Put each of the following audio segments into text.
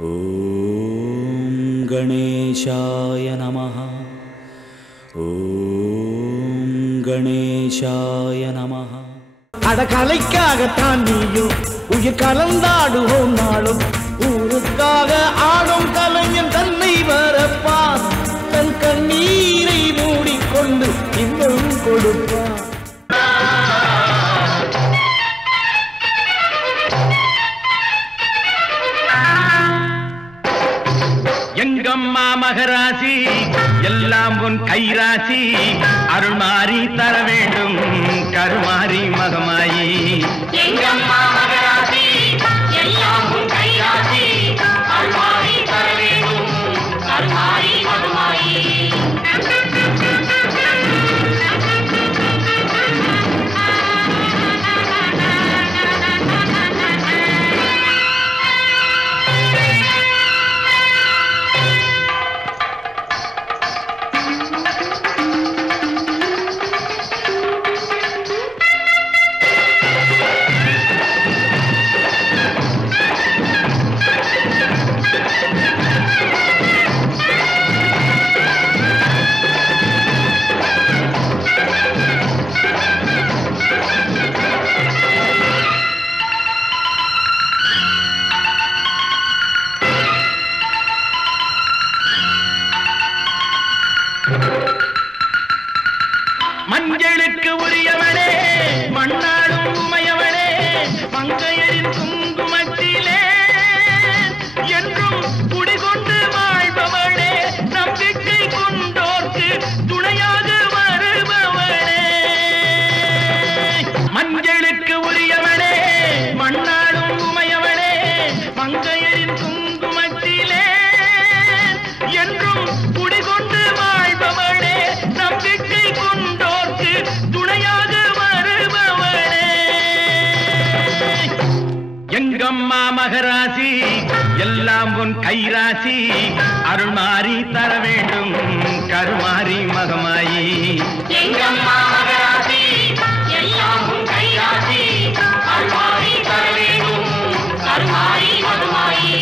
ஓம் கணேசாய நமஹ. ஓம் கணேசாய நமஹ. அடக்கலைக்காகத்தான் நீயும் உயிர் கலந்தாடுவோம் நாளும். ஊருக்காக ஆடும் கலைஞன் தன்னை வரப்பான். தன் கண்ணீரை மூடிக்கொண்டு இன்னும் கொடுப்பான். எங்கம்மா மகராசி எல்லாம் உன் கைராசி. அருள்மாறி தர வேண்டும் கருமாறி மகமாயி. எங்கம்மா மகராசி எல்லாம் உன் கைராசி. அருள்மாறி தர வேண்டும் கருமாறி மகமாயி. மஞ்சளுக்கு உரியவனே மண்ணாடும் உமையவனே. மங்கையரின் குங்குமத்திலே என்றும் குடிகொண்டு வாழ்பவனே. நம்பிக்கை கொண்டோர்க்கு துணையாக வருபவனே. மஞ்சளுக்கு உரியவனே மண்ணாடும் உமையவனே. மங்கையரின் குங்குமத்திலே என்றும் குடிகொண்டு வாழ்பவனே. நம்பிக்கை கொண்டோர்க்கு துணையாக வருபவனே. எங்கம்மா மகராசி எல்லாம் உன் கைராசி. அருள்மாறி தர வேண்டும் கருமாறி மகமாயி. எங்கம்மா மகராசி எல்லாம் உன் கைராசி. அருள்மாறி தர வேண்டும் கருமாறி மகமாயி.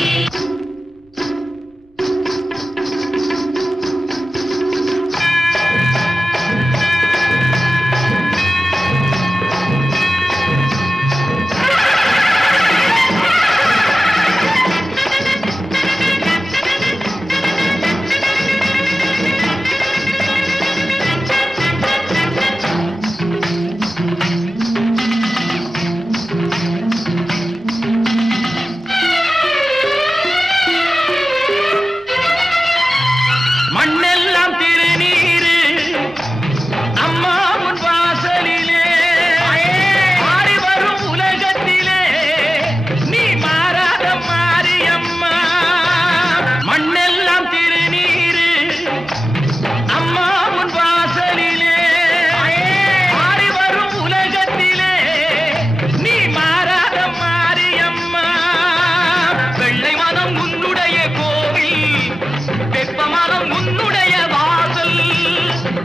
மண்ணெல்லாம் திருநீரு அம்மா உன் வாசலிலே. மாறி வரும் உலகத்திலே நீ மாறாத மாரியம்மா. மண்ணெல்லாம் திருநீரு அம்மா உன் வாசலிலே. மாறி வரும் உலகத்திலே நீ மாறாத மாரியம்மா. வெள்ளை மனம் உன்னுடைய கோவில், வெப்பமனம் உன்னுடைய வாசல்.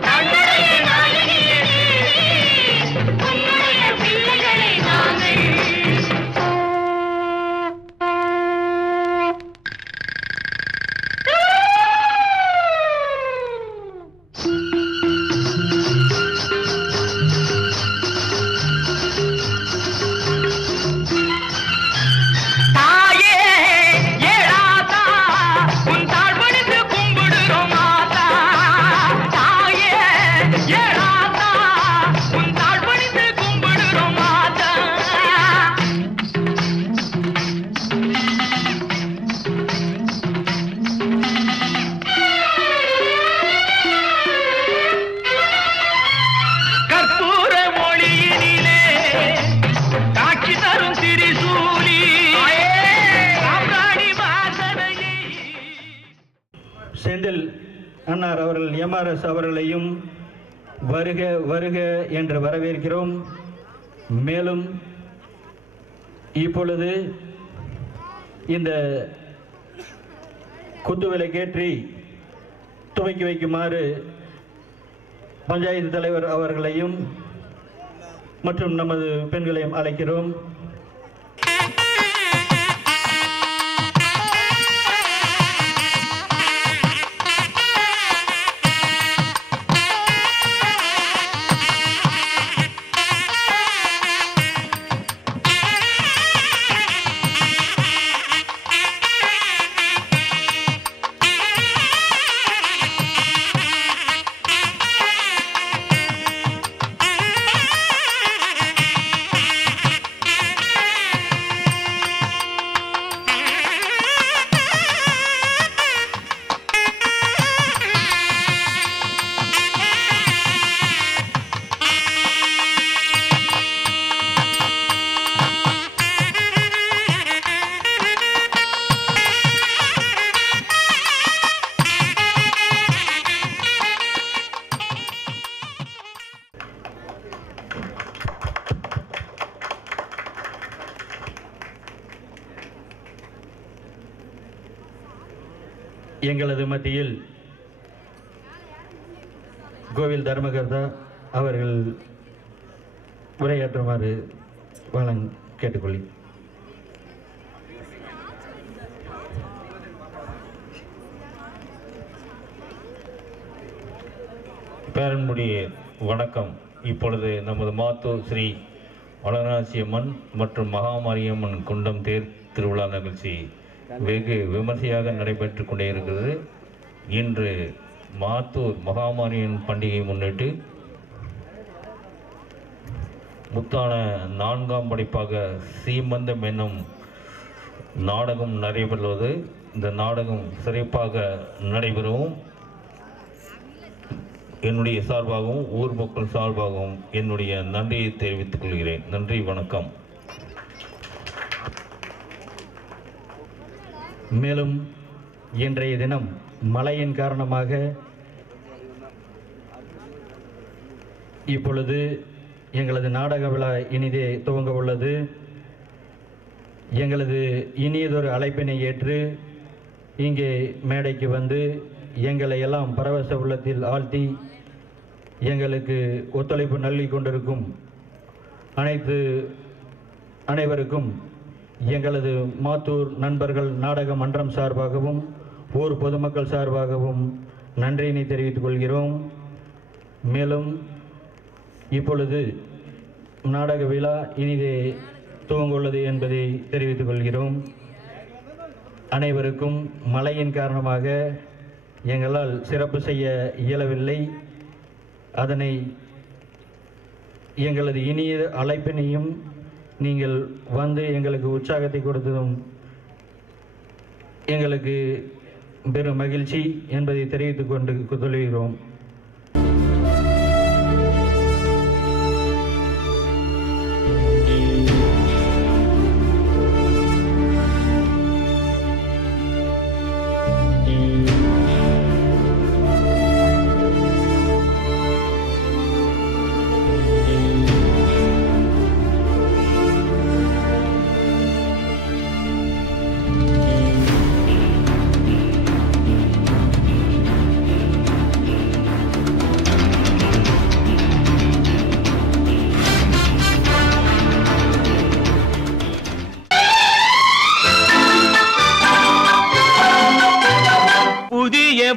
தன்னுடைய நாயகியே உன்னுடைய பிள்ளைகளை நாங்கள். தாயே ஏழாதா உன் தாழ் பணிந்து கும்பிடுறோம் மாதா. தாயே ஏழாதா உன் தாழ் பணிந்து கும்பிடுறோம் மாதா. கற்பூர மொழியினிலே காட்சி தரும் திரிசூலி. சாம்ராணி வாசனையை செந்தில் அன்னார் அவர்கள் எம்ஆர்எஸ் அவர்களையும் வருக வருக என்று வரவேற்கிறோம். மேலும் இப்பொழுது இந்த குத்துவிளக்கேற்றி துவக்கி வைக்குமாறு பஞ்சாயத்து தலைவர் அவர்களையும் மற்றும் நமது பெண்களையும் அழைக்கிறோம். எங்களது மத்தியில் கோவில் தர்மகர்த்தா அவர்கள் உரையாற்றுமாறு கேட்டுக்கொள்ளி. பேரன்முடிய வணக்கம். இப்பொழுது நமது மாத்தூர் ஸ்ரீ வளநாசியம்மன் மற்றும் மகாமாரியம்மன் குண்டம் தேர் திருவிழா நிகழ்ச்சி வெகு விமர்சையாக நடைபெற்று கொண்டே இருக்கிறது. இன்று மாத்தூர் மகாமாரியம்மன் பண்டிகையை முன்னிட்டு முத்தான 4ஆம் படைப்பாக சீமந்தம் என்னும் நாடகம் நடைபெறுவது. இந்த நாடகம் சிறப்பாக நடைபெறவும் என்னுடைய சார்பாகவும் ஊர் மக்கள் சார்பாகவும் என்னுடைய நன்றியை தெரிவித்துக் கொள்கிறேன். நன்றி, வணக்கம். மேலும் இன்றைய தினம் மழையின் காரணமாக இப்பொழுது எங்களது நாடக விழா இனிதே துவங்க உள்ளது. எங்களது இனியதொரு அழைப்பினை ஏற்று இங்கே மேடைக்கு வந்து எங்களை எல்லாம் பரவச உள்ளத்தில் ஆழ்த்தி எங்களுக்கு ஒத்துழைப்பு நல்கி கொண்டிருக்கும் அனைவருக்கும் எங்களது மாத்தூர் நண்பர்கள் நாடக மன்றம் சார்பாகவும் ஊர் பொதுமக்கள் சார்பாகவும் நன்றியினை தெரிவித்துக் கொள்கிறோம். மேலும் இப்பொழுது நாடக விழா இனிதே துவங்க உள்ளது என்பதை தெரிவித்துக் கொள்கிறோம். அனைவருக்கும் மழையின் காரணமாக எங்களால் சிறப்பு செய்ய இயலவில்லை. அதனை எங்களது இனிய அழைப்பினையும் நீங்கள் வந்து எங்களுக்கு உற்சாகத்தை கொடுத்ததும் எங்களுக்கு பெரும் மகிழ்ச்சி என்பதை தெரிவித்துக் கொண்டு கொள்கிறோம்.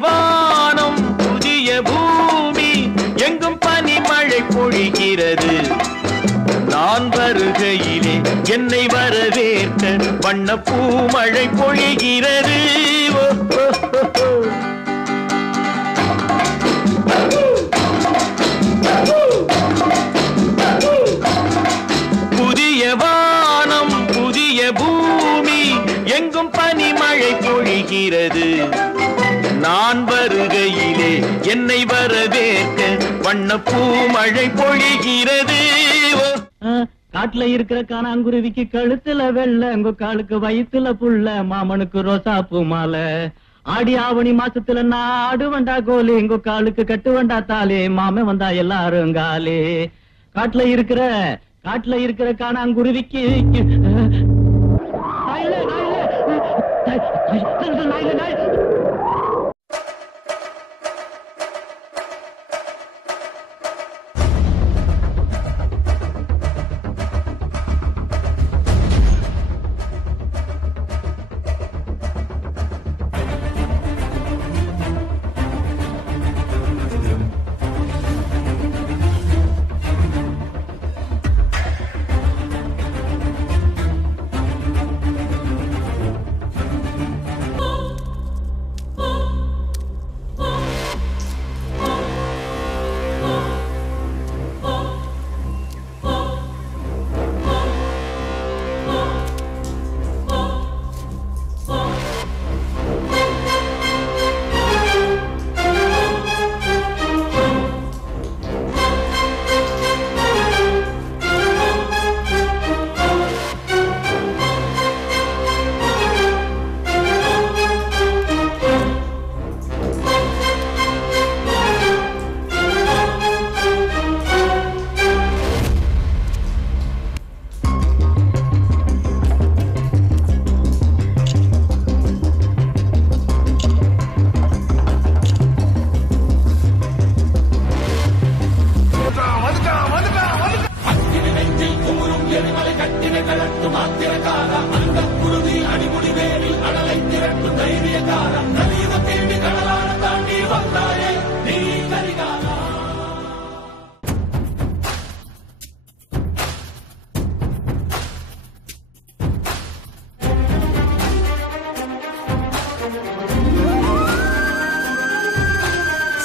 வானம் புதிய பூமி எங்கும் பனிமழை பொழிகிறது. நான் வருகையிலே என்னை வரவேற்க வண்ண பூமழை பொழிகிறது. புதிய வானம் புதிய பூமி எங்கும் பனிமழை பொழிகிறது. நான் வருகையிலே என்னை வரவேற்க வண்ண பூமழை பொழிகிறது. காட்டுல இருக்கிற காணாங்குருவிக்கு கழுத்துல வெள்ள, உங்க காலுக்கு வயிற்றுல புள்ள, மாமனுக்கு ரோசா பூ மாலை. ஆடி ஆவணி மாசத்துல நாடு வண்டா கோலி, உங்க காலுக்கு கட்டு வண்டா தாலே, மாம வந்தா எல்லாரும் காலே. காட்டுல இருக்கிற காணாங்குருவிக்கு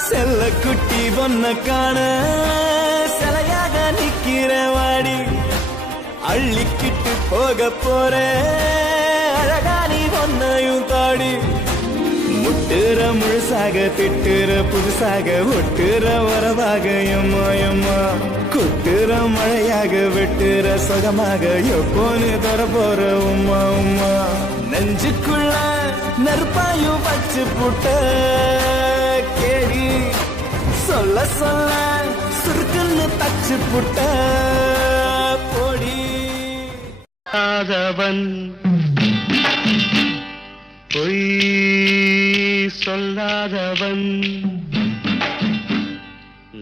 செல்ல குட்டி பொண்ண காண சிலையாக நிக்கிற வாடி அள்ளிக்கிட்டு போக போற அழகானி பொண்ணையும் தாடி முட்டுற முழுசாக திட்டுற புதுசாக ஒட்டுற வரவாக எம்மா எம்மா கொட்டுற மழையாக வெட்டுற சுகமாக எப்போன்னு தர போற உம்மா உம்மா நெஞ்சுக்குள்ள நெருப்பாயும் வச்சு புட்ட கேடி சொல்ல சொல்ல சுருக்குன்னு தச்சு புட்ட போடி ஆதவன் பொய் சொல்லாதவன்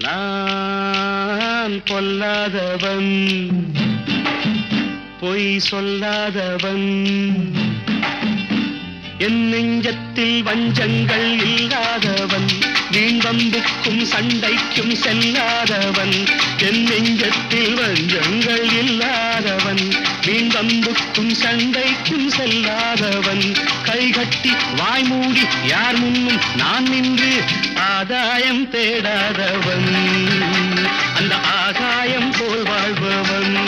நான் பொல்லாதவன் பொய் சொல்லாதவன் என் நெஞ்சத்தில் வஞ்சங்கள் இல்லாதவன் வீண்வம்புக்கும் சண்டைக்கும் செல்லாதவன் என் நெஞ்சத்தில் வஞ்சங்கள் இல்லாதவன் வீண்வம்புக்கும் சண்டைக்கும் செல்லாதவன் கைகட்டி வாய்மூடி யார் முன்னும் நான் நின்று ஆதாயம் தேடாதவன் அந்த ஆகாயம் போல் வாழ்பவன்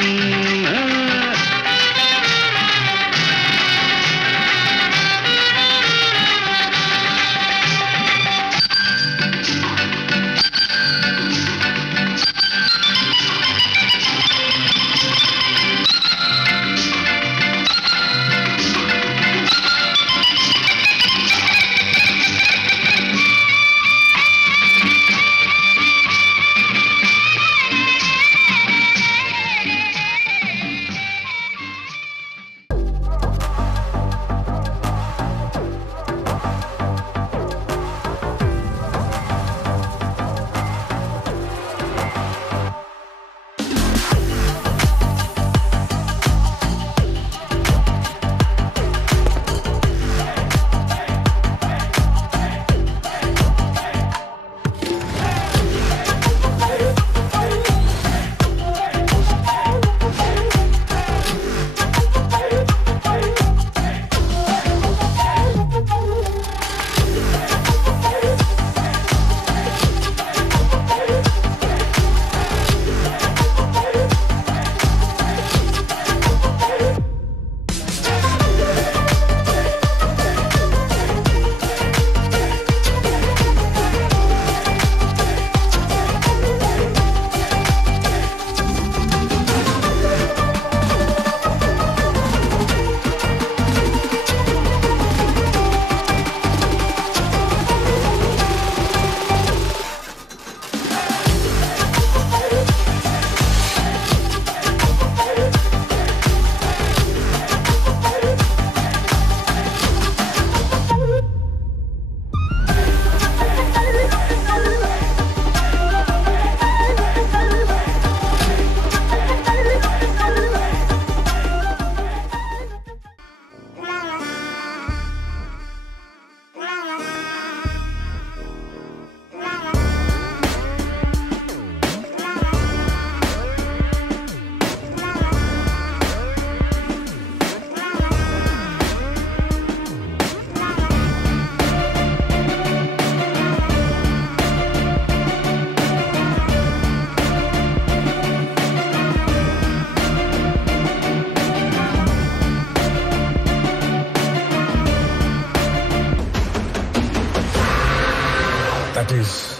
That is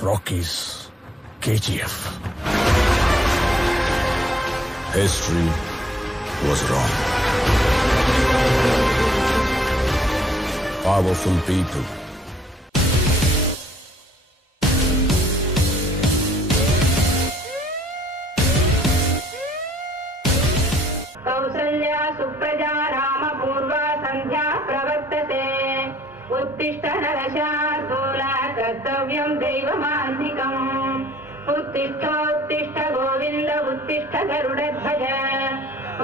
Rocky's KGF. History was wrong. Powerful people. Kausalya Supraja Ram पूर्वा संध्या प्रवर्तते उत्तिष्ठ नरशार्दूला कर्तव्यं दैवमान्तिकम् उत्तिष्ठ उत्तिष्ठ गोविन्द उत्तिष्ठ गरुडध्वज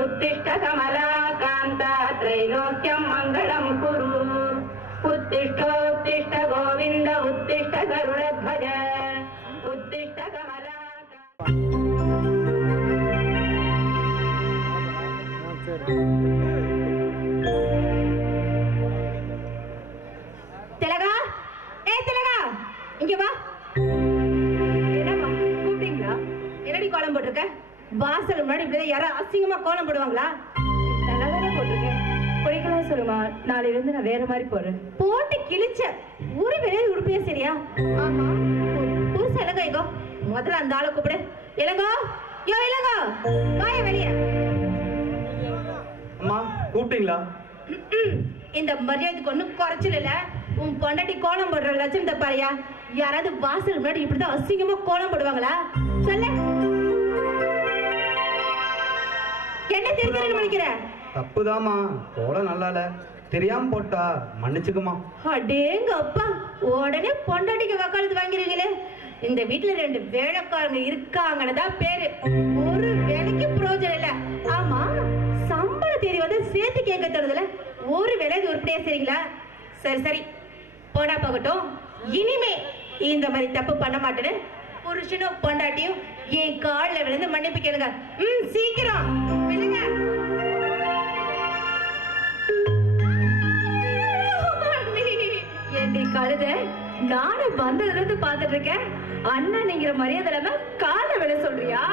उत्तिष्ठ कमलाकान्ता त्रैलोक्यं मङ्गलं कुरु उत्तिष्ठोत्तिष्ठ गोविन्द उत्तिष्ठ गरुडध्वज उत्तिष्ठ திலகா, திலகா, இங்க வா. என்னம்மா கூப்பிட்டீங்களா? என்னடி கோலம் போட்டிருக்க? வாசல் முன்னாடி இப்படிதான் யாரும் அசிங்கமா கோலம் போடுவாங்களா? நல்லாதானே போட்டிருக்கேன். பிடிக்கலாம் சொல்லுமா, நாளையில இருந்து நான் வேற மாதிரி போடுறேன். போட்டு கிழிச்ச ஒரு வேலை உடுப்பியா? சரியா? ஆமா, புதுசா இலங்கோ. இங்கோ முதல்ல அந்த ஆளை கூப்பிடு. இலங்கோ, யோ இலங்கோ, வாய வெளியே. அம்மா கூப்பிட்டீங்களா? இந்த மரியாதைக்கு ஒண்ணும் குறைச்சல் இல்ல. உன் பொண்டாட்டி கோலம் போடுற லட்சம் தப்பாரியா? யாராவது வாசல் முன்னாடி இப்படிதான் அசிங்கமா கோலம் போடுவாங்களா? சொல்ல என்ன தெரிஞ்சு நினைக்கிற? தப்புதாமா, கோலம் நல்லா இல்ல, தெரியாம போட்டா மன்னிச்சுக்குமா. அடேங்க அப்பா, உடனே பொண்டாட்டிக்கு வக்காலத்து வாங்கிறீங்களே. இந்த வீட்டுல 2 வேலைக்காரங்க இருக்காங்கன்னு தான் பேரு. ஒரு வேலைக்கு பிரயோஜனம் இல்ல. ஆமா, சம்பள தேதி வந்து சேர்த்து கேட்க தருதுல. ஒரு வேலை உருப்படியா சரிங்களா? சரி சரி, போனா போகட்டும். இனிமே இந்த மாதிரி தப்பு பண்ண மாட்டேன்னு புருஷனும் பொண்டாட்டியும் என் காலில் விழுந்து மன்னிப்பு கேளுங்க. சீக்கிரம் விழுங்க. என்னை கழுத, நானும் வந்ததுல இருந்து பாத்துட்டு இருக்கேன். அண்ணன் நீங்கிற மரியாதை இல்லாம கால விட சொல்றியா?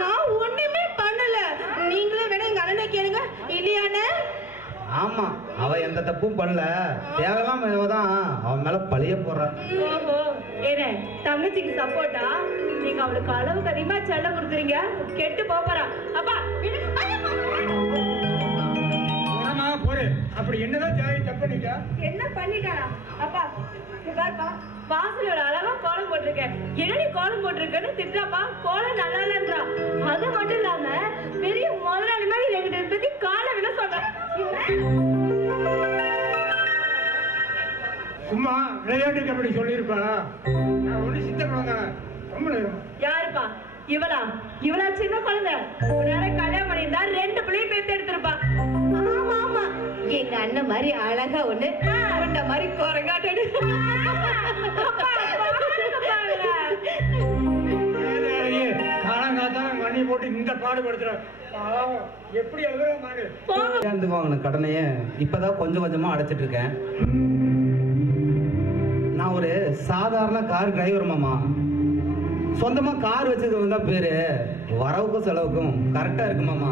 நான் ஒண்ணுமே பண்ணல. நீங்களே வேணா எங்க அண்ணனை கேளுங்க. இல்லையானே? ஆமா, அவ எந்த தப்பும் பண்ணல. தேவையில்லாம தான் அவன் மேல பழிய போடுறான். ஏனே தங்கச்சிக்கு சப்போர்ட்டா? நீங்க அவளுக்கு அளவுக்கு அதிகமா செல்லம் கொடுக்குறீங்க. கெட்டு போறா. அப்பா அப்படி என்னதான் தப்பு பண்ணிட்டா? என்ன பண்ணிட்டாரா? அப்பா பாருப்பா, வாசலோட அழகா கோலம் போட்டிருக்கேன். என்னடி கோலம் போட்டிருக்கேன்னு திட்டாப்பா. கோலம் நல்லா இல்லன்றா. அது மட்டும் இல்லாம பெரிய முதலாளி மாதிரி எங்கிட்ட பத்தி கால விட சொல்றேன். சும்மா விளையாட்டுக்கு அப்படி சொல்லியிருப்பா. நான் ஒண்ணு சித்த குழந்தை. யாருப்பா இவளா? இவளா சின்ன குழந்தை. கல்யாணம் பண்ணியிருந்தா 2 பிள்ளையும் பேத்து எடுத்திருப்பா. ஆமா ஆமா, எங்க அண்ணன் மாதிரி அழகா ஒண்ணு, அவண்ட மாதிரி கோரங்காட்டோடு. காலங்காத்தான் மண்ணி போட்டு இந்த பாடுபடுத்துற எப்படி வாங்கின கடனையே இப்பதான் கொஞ்சம் கொஞ்சமா அடைச்சிட்டு இருக்கேன். நான் ஒரு சாதாரண கார் டிரைவர் மாமா. சொந்தமா கார் வச்சிருக்கவங்க தான் பேரு. வரவுக்கும் செலவுக்கும் கரெக்டா இருக்கு மாமா.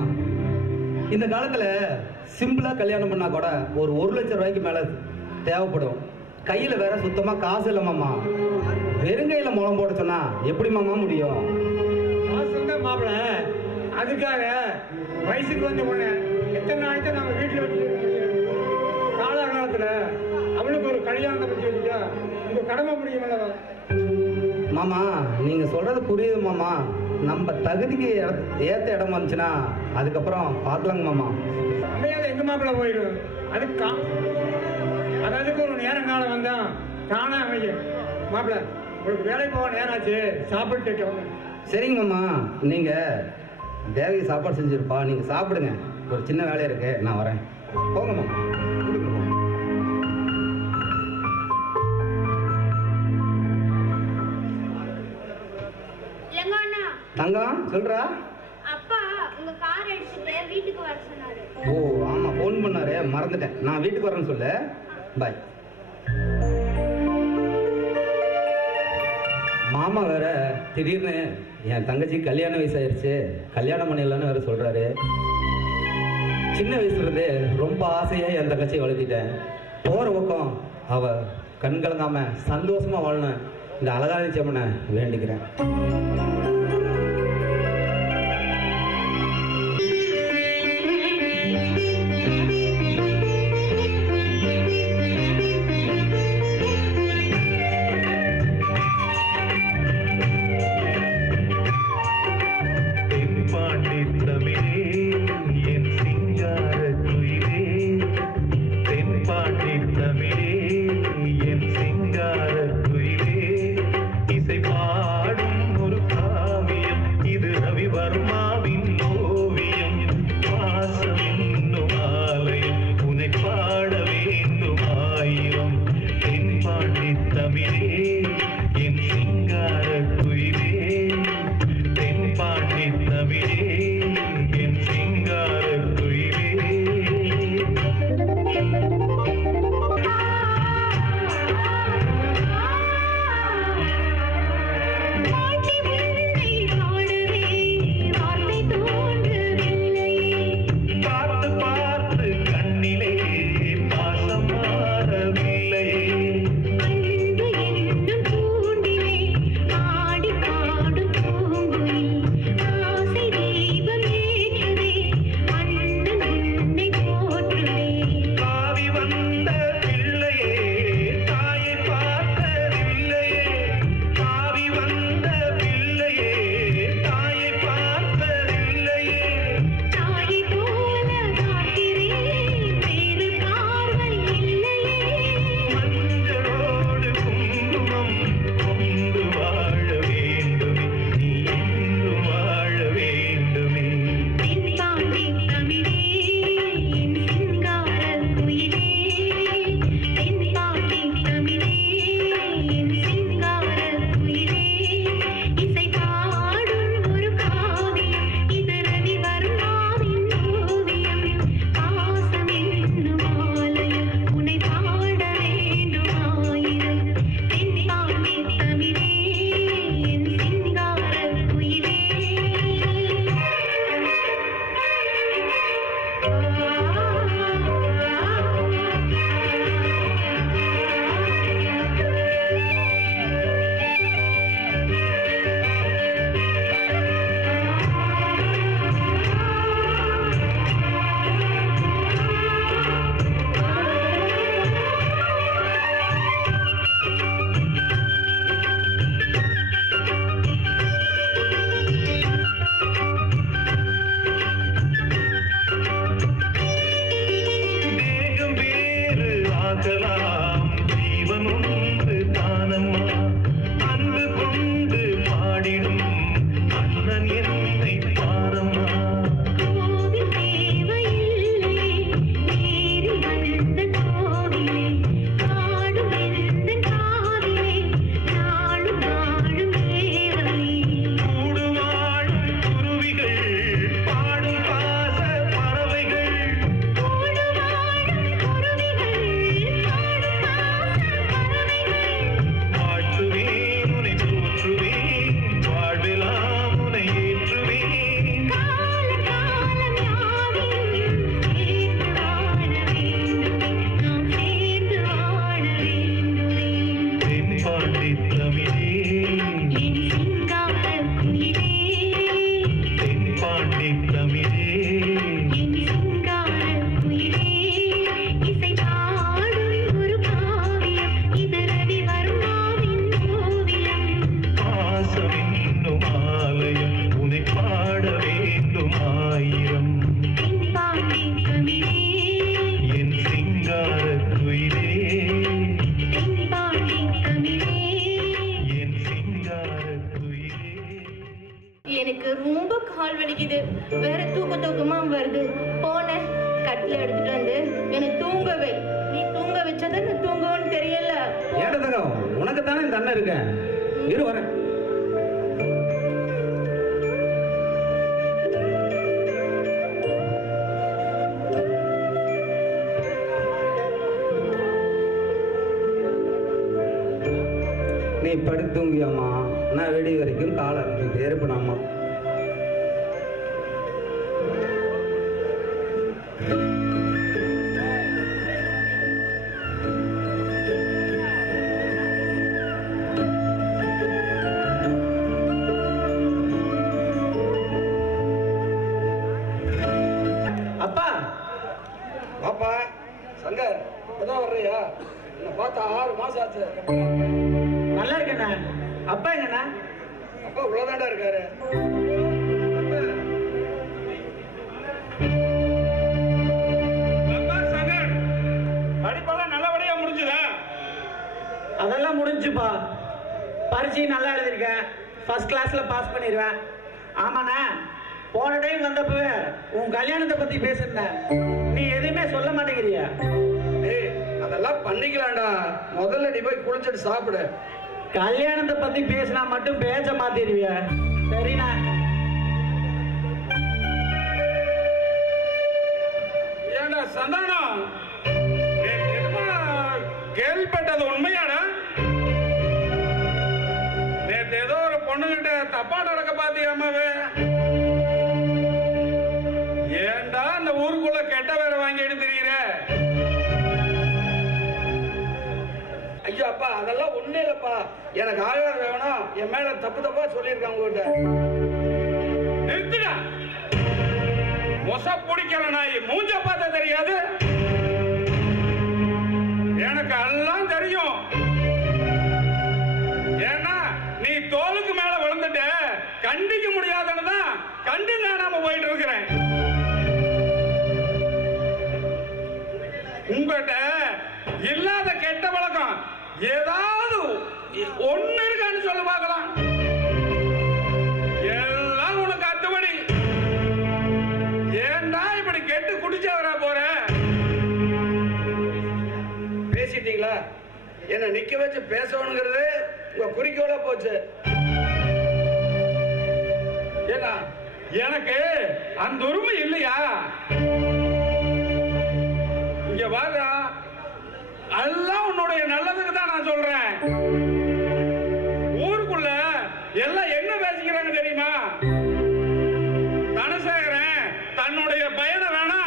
இந்த காலத்துல சிம்பிளா கல்யாணம் பண்ணா கூட ஒரு 1 லட்சம் ரூபாய்க்கு மேல தேவைப்படும். கையில வேற சுத்தமா காசு இல்ல மாமா. வெறுங்கையில முளம் போட சொன்னா எப்படி மாமா முடியும்? மாப்பிள, அதுக்காக வயசுக்கு வந்த பொண்ணு எத்தனை நாளைக்கு நம்ம வீட்டுல வச்சு காலகாலத்துல அவளுக்கு ஒரு கல்யாணத்தை பற்றி வச்சுட்டா உங்க கடமை முடியும் மாமா. நீங்க சொல்றது புரியுது மாமா. நம்ம தகுதிக்கு ஏத்த இடம் வந்துச்சுன்னா அதுக்கப்புறம் பார்க்கலாங்க மாமா. அமையாத எங்க மாப்பிள்ள போயிடும். அதுக்கு ஒரு நேரம் காலம் வந்தா தானே அமையும். மாப்பிள்ள, உங்களுக்கு வேலைக்கு போக நேரம் ஆச்சு, சாப்பிட்டு. சரிங்க மாமா, நீங்க தேவி சாப்பாடு செஞ்சிருப்பா, நீங்க சாப்பிடுங்க. ஒரு சின்ன வேலை இருக்கு, நான் வரேன். போங்க மாமா. தங்கம் சொல்றா? அப்பா உங்க கார் எடுத்துட்டு வீட்டுக்கு வர சொன்னாரு. ஓ ஆமா, போன் பண்ணாரு, மறந்துட்டேன். நான் வீட்டுக்கு வரேன்னு சொல்லு. பாய். மாமா வேற திடீர்னு என் தங்கச்சி கல்யாண வயசு ஆயிடுச்சு, கல்யாணம் பண்ணிடலான்னு வேற சொல்றாரு. சின்ன வயசுல இருந்து ரொம்ப ஆசையா என் தங்கச்சியை வளர்த்திட்டேன். போற பக்கம் அவ கண் கலங்காம சந்தோஷமா வாழணும் இந்த அழகான செம்மனை வேண்டிக்கிறேன். பாண்டி பாண்டி தமிழே பாசமென்னும் ஆலயம் உன்னை பாட வேண்டும் ஆயிரம் என் சிங்கார குயிலே என் சிங்கார குயிலே. எனக்கு ரொம்ப கால் வலிக்குது, வேற தூக்கமா வருது. போன கட்டில எடுத்துட்டு வந்து என்னை தூங்க வை. நீ தூங்க வச்சதான் நான் தூங்குவேன்னு தெரியல. ஏடதங்க உனக்கு தானே இந்த அண்ணன் இருக்கேன், இரு வரேன். நீ படுத்து தூங்கியாமா, நான் வெடி வரைக்கும் காலை இருந்துட்டே இருப்பேனாமா. அப்பா பாப்பா சங்கர் இப்பதான் வர்றியா? என்ன பார்த்தா 6 மாசம் ஆச்சு. நல்லா இருக்கேண்ணா. அப்பா எங்கண்ணா? அப்பா உள்ளதாண்டா இருக்காரு. படிப்பெல்லாம் நல்லபடியா முடிஞ்சுதா? அதெல்லாம் முடிஞ்சுப்பா. பரீட்சை நல்லா எழுதிருக்கேன், ஃபர்ஸ்ட் கிளாஸ்ல பாஸ் பண்ணிடுவேன். ஆமாண்ணா, போன டைம் வந்தப்பவே உன் கல்யாணத்தை பத்தி பேசிருந்தேன், நீ எதுவுமே சொல்ல மாட்டேங்கிறியா? அதெல்லாம் பண்ணிக்கலாம்டா, முதல்ல நீ போய் குளிச்சுட்டு சாப்பிடு. கல்யாணத்தை பத்தி பேசினா மட்டும் பேச்ச மாத்திடுவியா? சரிண்ணா. ஏண்டா சந்தானம், கேள்விப்பட்டது உண்மையாடா? நேற்று ஏதோ ஒரு பொண்ணுகிட்ட தப்பா நடக்க பாத்தியாமாவே? ஏண்டா இந்த ஊருக்குள்ள கெட்ட வேற வாங்கி எடுத்துறீங்க? ஐயோ அப்பா, அதெல்லாம் ஒண்ணு இல்லப்பா. எனக்கு ஆகாத வேணும், என் மேல தப்பு தப்பா சொல்லியிருக்காங்க உங்ககிட்ட. நிறுத்துடா, மொச பிடிக்கல நாய், மூஞ்ச பார்த்தா தெரியாது? எனக்கு எல்லாம் தெரியும். ஏன்னா நீ தோலுக்கு மேல விழுந்துட்ட, கண்டிக்க முடியாதுன்னு தான் கண்டு காணாம போயிட்டு இருக்கிறேன். உங்ககிட்ட இல்லாத கெட்ட பழக்கம் ஏதாவது ஒண்ணு இருக்கான்னு சொல்ல பார்க்கலாம். எல்லாம் உனக்கு அத்துபடி. ஏண்டா இப்படி கெட்டு குடிச்ச வர போற? பேசிட்டீங்களா? என்ன நிக்க வச்சு பேசணுங்கிறது உங்க குறிக்கோளா போச்சு. ஏன்னா எனக்கு அந்த உரிமை இல்லையா? இங்க வாங்க, எல்லாம் உன்னுடைய நல்லதுக்கு தான் நான் சொல்றேன். ஊருக்குள்ள எல்லாம் என்ன பேசிக்கிறாங்க தெரியுமா? தனசேகரன் தன்னுடைய பையனை வேணா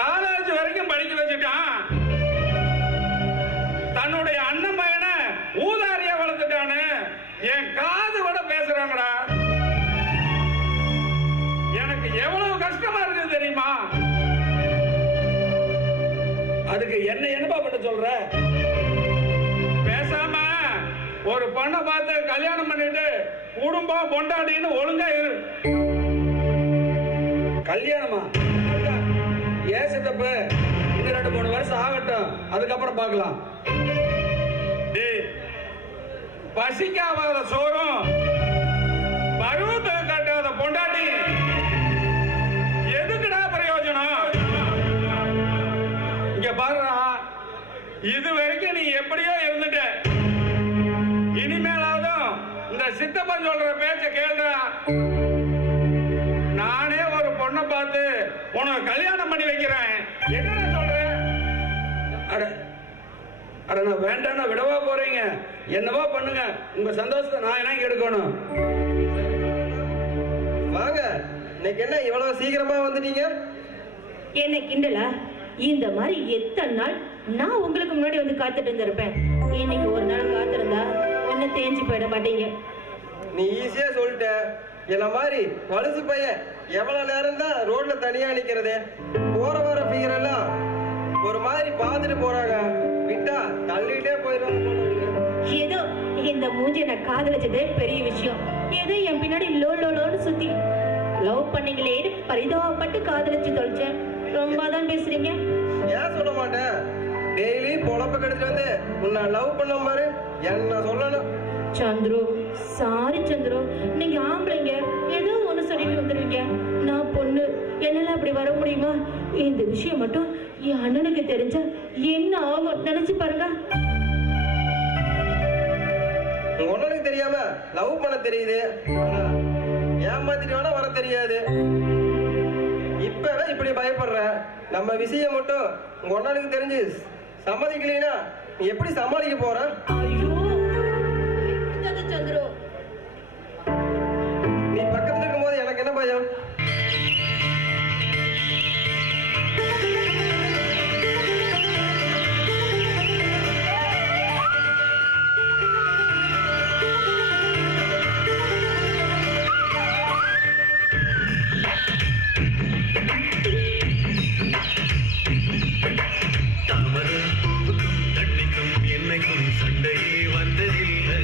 காலேஜ் வரைக்கும் படிக்க வச்சுட்டான், தன்னுடைய அண்ணன் பையனை ஊதாரியா வளர்த்துட்டான்னு என் காது விட பேசுறாங்கடா. எனக்கு எவ்வளவு கஷ்டமா இருக்குது தெரியுமா? அதுக்கு என்னப்பா பண்ண சொல்ற? பேசாம ஒரு பொண்ணை பார்த்து கல்யாணம் பண்ணிட்டு குடும்பம் பொண்டாடின்னு ஒழுங்கா இரு. கல்யாணமா? ஏன் சித்தப்பு, இன்னும் 2-3 வருஷம் ஆகட்டும், அதுக்கப்புறம் பார்க்கலாம். பசிக்காத சோறும் பருவத்தை கட்டாத பொண்டாட்டி எதுக்குடா பிரயோஜனம்? இங்க பாருடா, இது வரைக்கும் நீ எப்படியோ இருந்துட்ட, இனிமேலாவதும் இந்த சித்தப்பன் சொல்ற பேச்ச கேளுடா. நானே ஒரு பொண்ணை பார்த்து உனக்கு கல்யாணம் பண்ணி வைக்கிறேன். என்ன சொல்றேன்? அட நான் வேண்டாம், விடவா போறீங்க? என்னவா பண்ணுங்க, உங்க சந்தோஷத்தை நான் என்ன எடுக்கணும்? வாங்க, இன்னைக்கு என்ன இவ்வளவு சீக்கிரமா வந்துட்டீங்க? என்ன கிண்டலா? இந்த மாதிரி எத்தனை நாள் நான் உங்களுக்கு முன்னாடி வந்து காத்துட்டு இருந்திருப்பேன். இன்னைக்கு ஒரு நாள் காத்திருந்தா ஒன்னும் தேஞ்சு போயிட மாட்டீங்க. நீ ஈஸியா சொல்லிட்ட, என்ன மாதிரி வலுசு பையன் எவ்வளவு நேரம் தான் ரோட்ல தனியா நிக்கிறதே? போற வர ஃபிகர் எல்லாம் ஒரு மாதிரி பாத்துட்டு போறாங்க, விட்டா தள்ளிட்டே போயிடுவாங்க. ஏதோ இந்த மூஞ்சி நான் காதலிச்சதே பெரிய விஷயம். ஏதோ என் பின்னாடி லோன்னு சுத்தி லவ் பண்ணீங்களேன்னு பரிதாபப்பட்டு காதலிச்சு தொலைச்சேன். ரொம்ப தான் பேசுறீங்க. ஏன் சொல்ல மாட்டேன்? டெய்லி பொழப்ப கெடுத்து வந்து உன்னை லவ் பண்ண மாதிரி என்ன சொல்லணும்? சந்துரு, சாரி சந்துரு, நீங்க ஆம்பளைங்க ஏதோ ஒண்ணு சொல்லிட்டு வந்துருவீங்க. நான் பொண்ணு, என்னால அப்படி வர முடியுமா? இந்த விஷயம் மட்டும் என் அண்ணனுக்கு தெரிஞ்சா என்ன ஆகும் நினைச்சு பாருங்க. உனக்கு தெரியாம லவ் பண்ண தெரியுது, ஏமாத்திட்டு வேணா வர தெரியாது. இப்பவே இப்படி பயப்படுற, நம்ம விஷயம் மட்டும் உங்க ஒன்னனுக்கு தெரிஞ்சு சம்மதிக்கலைன்னா நீ எப்படி சமாளிக்க போற? சந்துரு, நீ பக்கத்துல இருக்கும்போது எனக்கு என்ன பயம்? என்னைக்கும் சண்டையே வந்ததில்லை.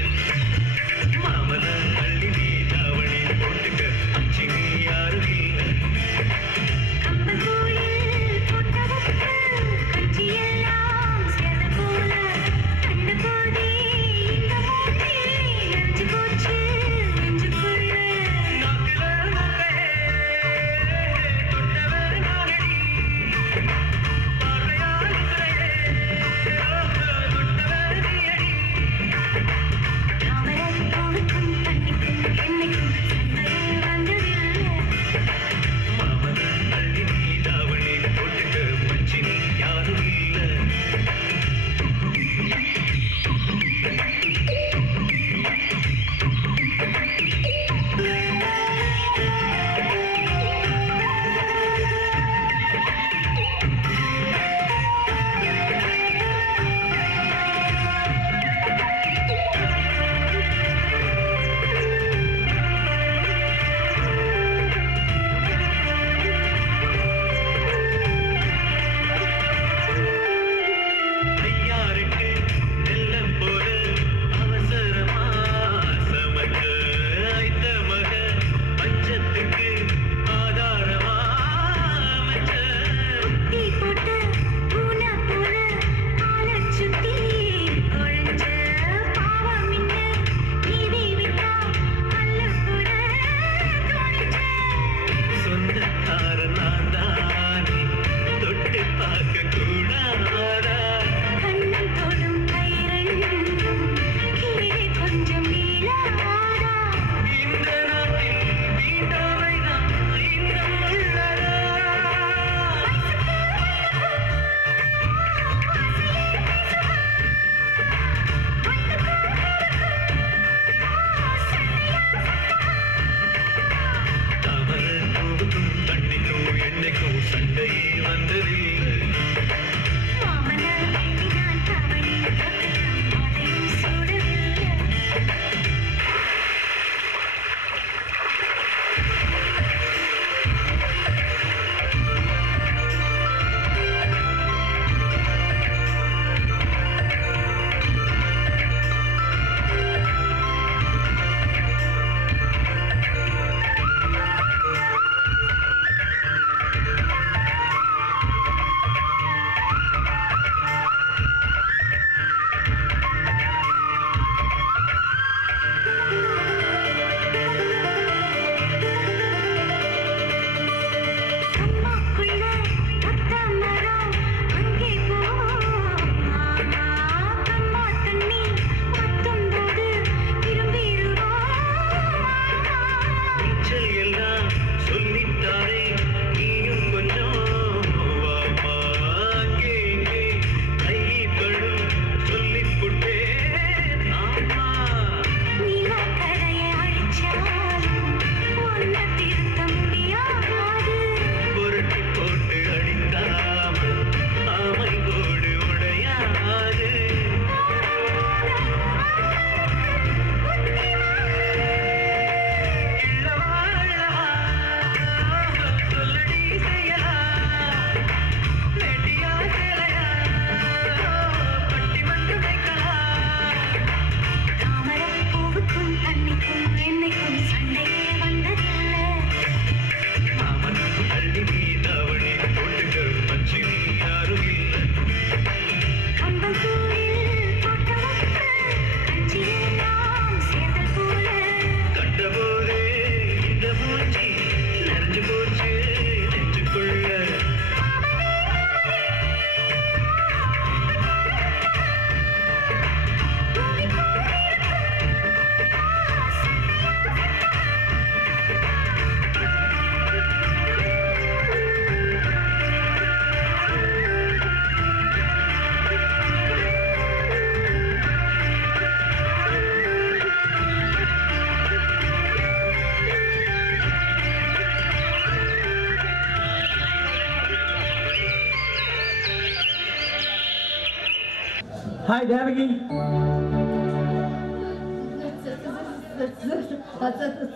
ஹாய் தேவகி.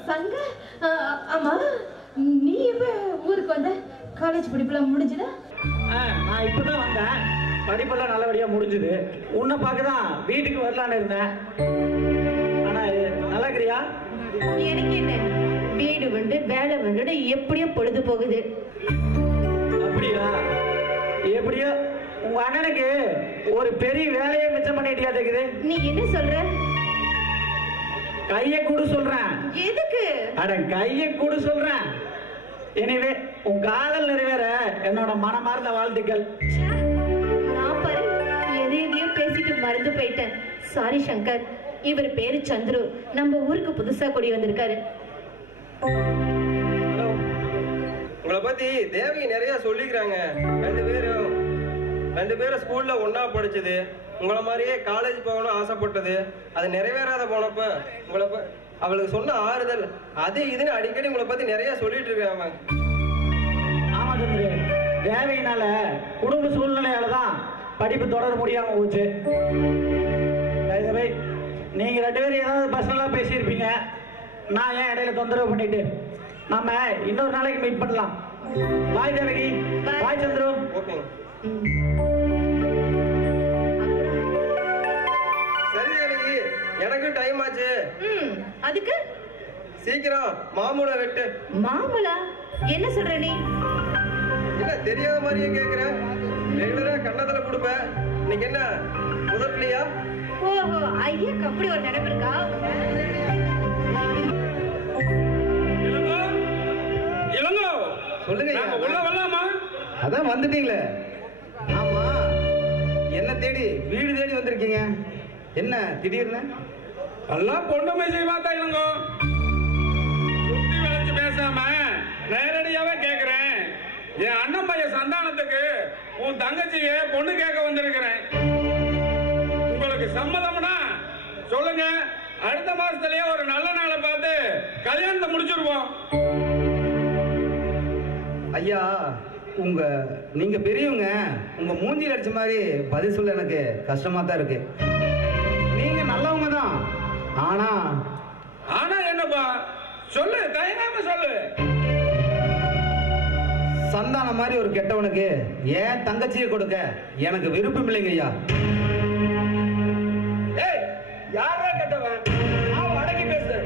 சங்க, ஆமா நீ எப்ப ஊருக்கு வந்த? காலேஜ் படிப்புலாம் முடிஞ்சுதா? நான் இப்பதான் வந்தேன். படிப்பெல்லாம் நல்லபடியா முடிஞ்சுது. உன்னை பார்க்கதான் வீட்டுக்கு வரலான்னு இருந்தேன். ஆனா நல்லா இருக்கிறியா? எனக்கு என்ன, வீடு வந்து வேலை வந்து எப்படியோ பொழுது போகுது. அப்படியா? எப்படியோ உங்க அண்ணனுக்கு ஒரு பெரிய வேலையை மிச்சம் பண்ணிட்டியா இருக்குது. நீ என்ன சொல்ற? கையை கூடு சொல்றேன். எதுக்கு? அட கையை கூடு சொல்றேன். எனவே உன் காதல் நிறைவேற என்னோட மனமார்ந்த வாழ்த்துக்கள். நான் பாரு எதையோ பேசிட்டு மறந்து போயிட்டேன். சாரி சங்கர். இவர் பேரு சந்துரு. நம்ம ஊருக்கு புதுசா கூடி வந்திருக்காரு. உங்களை பத்தி தேவகி நிறைய சொல்லிக்கிறாங்க. ரெண்டு பேரும் ஸ்கூல்ல ஒன்னா படிச்சது, உங்களை மாதிரியே காலேஜ் போகணும் ஆசைப்பட்டது, அது நிறைவேறாத போனப்ப அவளுக்கு சொன்ன ஆறுதல் அது இதுன்னு அடிக்கடி உங்களை பத்தி நிறைய சொல்லிட்டு இருக்காங்க. ஆமா சந்திரு, தேவையினால குடும்ப சூழ்நிலையாலதான் படிப்பு தொடர முடியாம போச்சு. நீங்க 2 பேரும் ஏதாவது பர்சனலா பேசியிருப்பீங்க. நான் ஏன் இடையில தொந்தரவு பண்ணிட்டு, நாம இன்னொரு நாளைக்கு மீட் பண்ணலாம். பாய் தேவகி. பாய் சந்துரு. ஓகே. சரி தேவகி, எனக்கு டைம் ஆச்சு. அதுக்கு சீக்கிரம் மாமூலை வெட்டு. மாமூலா? என்ன சொல்ற நீ? என்ன தெரியாத மாதிரியே கேக்குற? ரெகுலரா கண்ணத்துல கொடுப்ப, இன்னைக்கு என்ன முதல்லையா? ஓஹோ, ஐயாக்கு அப்படி ஒரு நினைப்பு இருக்கா? இளங்கோ, சொல்லுங்க. உள்ள வரலாமா? அதான் வந்துட்டீங்களே. ஆமா, என்ன தேடி வீடு தேடி வந்திருக்கீங்க. என்ன திடீர்னு? எல்லாம் பொண்ணு மேசை பார்த்தா இளங்கோ. சுத்தி வளைச்சு பேசாம நேரடியாவே கேக்குறேன். என் அண்ணன் பையன் சந்தானத்துக்கு உன் தங்கச்சிய பொண்ணு கேட்க வந்திருக்கிறேன். உங்களுக்கு சம்மதம்னா சொல்லுங்க. அடுத்த மாசத்துலயே ஒரு நல்ல நாளை பார்த்து கல்யாணத்தை முடிச்சிருவோம். ஐயா, நீங்க பெரியவங்க, உங்க மூஞ்சில் அடிச்ச மாதிரி பதில் சொல்ல எனக்கு கஷ்டமா தான் இருக்கு. நீங்க நல்லவங்க தான். ஆனா என்னப்பா சொல்லு, தயங்காம சொல்லு. சந்தானம் மாதிரி ஒரு கெட்டவனுக்கு ஏன் தங்கச்சியை கொடுக்க எனக்கு விருப்பம் இல்லைங்க ஐயா. ஏய், யாரா கெட்டவன்? நான் அடக்கி பேசு,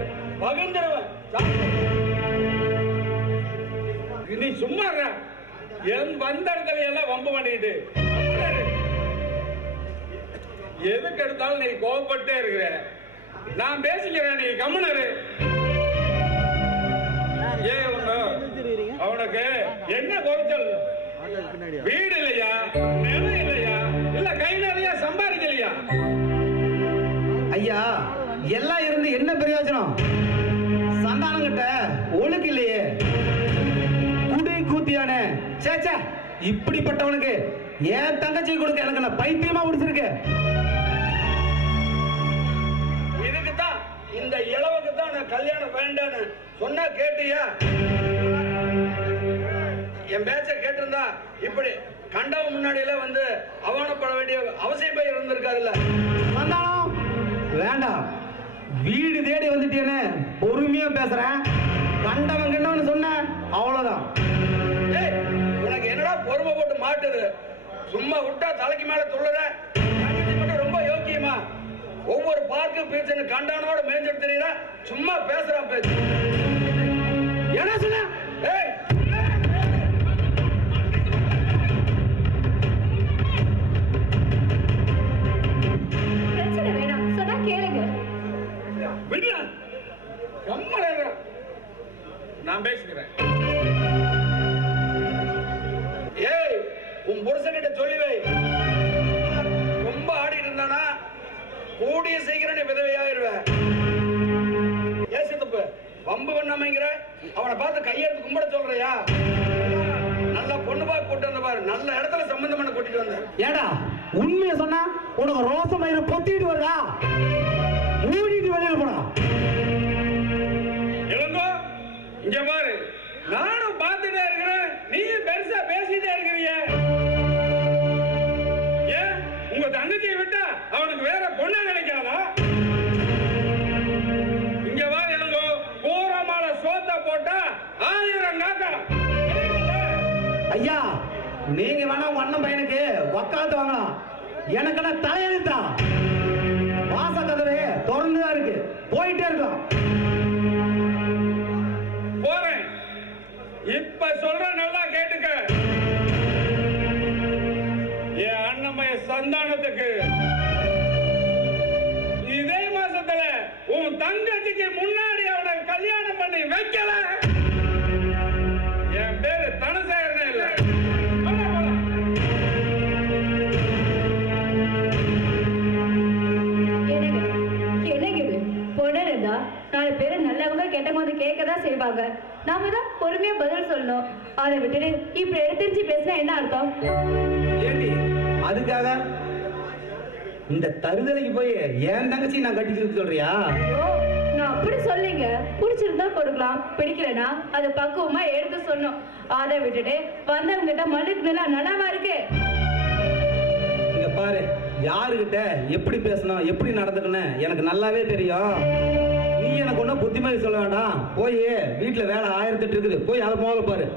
பகிர்ந்துருவன். நீ சும்மா என் வந்த இடத்துல எல்லாம் வம்பு பண்ணிட்டு எதுக்கு எடுத்தாலும் நீ கோவப்பட்டே இருக்கிற. நான் பேசிக்கிறேன், நீ கம்முனரு. அவனுக்கு என்ன குறைச்சல்? வீடு இல்லையா, நிலம் இல்லையா, இல்ல கை நிறைய சம்பாதிக்கலையா? ஐயா, எல்லாம் இருந்து என்ன பிரயோஜனம்? சந்தானம் கிட்ட ஒழுக்கு இல்லையே, குடி கூத்தியானே. சேச்சா, இப்படிப்பட்டவனுக்கு ஏன் தங்கச்சி கொடுக்க எனக்கு நான் பைத்தியமா பிடிச்சிருக்கு. இதுக்குதான் இந்த இளவுக்கு தான் நான் கல்யாணம் வேண்டான்னு சொன்னா கேட்டியா? என் பேச்ச கேட்டிருந்தா இப்படி கண்டவ முன்னாடி எல்லாம் வந்து அவமானப்பட வேண்டிய அவசியம் போய் இருந்திருக்காதுல்ல. வேண்டாம், வீடு தேடி வந்துட்டேன்னு பொறுமையா பேசுறேன். கண்டவன் கண்டவன் சொன்ன அவ்வளவுதான். உனக்கு என்னடா பொறுமை போட்டு மாட்டுது? சும்மா விட்டா தலைக்கு மேல துள்ளுற. மட்டும் ரொம்ப யோக்கியமா ஒவ்வொரு பார்க்கு பேச்சு கண்டானோட மேஞ்செடுத்து தெரியுற. சும்மா பேசுறான் பேச்சு. என்ன சொன்ன? பிரச்சனை வேணாம், சொன்னா கேளுங்க. விடுறா, கம்மல நான் பேசுகிறேன். ஏய், உன் புருஷன்கிட்ட சொல்லி வை. ரொம்ப ஆடிட்டு இருந்தானா கூடிய சீக்கிரம் நீ விதவையாயிருவேன். ஏசித்தப்பு வம்பு பண்ணாமங்கிற அவனை பார்த்து கையெடுத்து கும்பிட சொல்றியா? நல்லா பொண்ணு பார்க்க கூட்டு வந்த பாரு, நல்ல இடத்துல சம்பந்தம் பண்ண கூட்டிட்டு வந்த. ஏடா உண்மையை சொன்னா உனக்கு ரோச மயிரை பொத்திட்டு வருதா? மூடிட்டு வெளியில போனா. இளங்கோ, இங்க பாரு, நானும் பார்த்துட்டே இருக்கிறேன், நீயும் பெருசா பேசிட்டே இருக்கிறீங்க. ஏன் உங்க தங்கச்சியை விட்டா அவன் போட்டா 1000 காக்கா. ஐயா நீங்க வேணா உங்க அண்ணன் பையனுக்கு வக்காலத்து வாங்கலாம், எனக்கான தலையெழுத்தா வாச கதவே திறந்துதான் இருக்கு, போயிட்டே இருக்கலாம். போறேன். இப்ப சொல்ற நல்லா கேட்டுக்க. என் அண்ணமைய சந்தானத்துக்கு இதே மாசத்துல உன் தங்கச்சிக்கு முன்னாடி அவனை கல்யாணம் பண்ணி வைக்கல, என் பேரு தனசேகரனே இல்ல. பொண்ணுதா 4 பேரு நல்லவங்க கெட்டவங்க கேட்கதான் செய்வாங்க. நாம தான் பொறுமையா பதில் சொல்லணும். அதை விட்டுட்டு இப்படி எடுத்துருச்சு பேசினா என்ன அர்த்தம்? ஏண்டி அதுக்காக இந்த தருதலைக்கு போய் என் தங்கச்சி நான் கட்டிக்கிட்டு சொல்றியா? நான் அப்படி சொல்லிங்க. பிடிச்சிருந்தா கொடுக்கலாம், பிடிக்கலனா அதை பக்குவமா எடுத்து சொன்னோம். அதை விட்டுட்டு வந்தவங்க கிட்ட மல்லுக்கு நல்லாவா இருக்கு? இங்க பாரு, யாருகிட்ட எப்படி பேசணும் எப்படி நடந்துக்கணும் எனக்கு நல்லாவே தெரியும். நீ எனக்கு ஒன்றும் புத்திமதி சொல்ல வேண்டாம். போய் வீட்டுல வேலை 1008 இருக்குது, போய் அதை போக பாரு.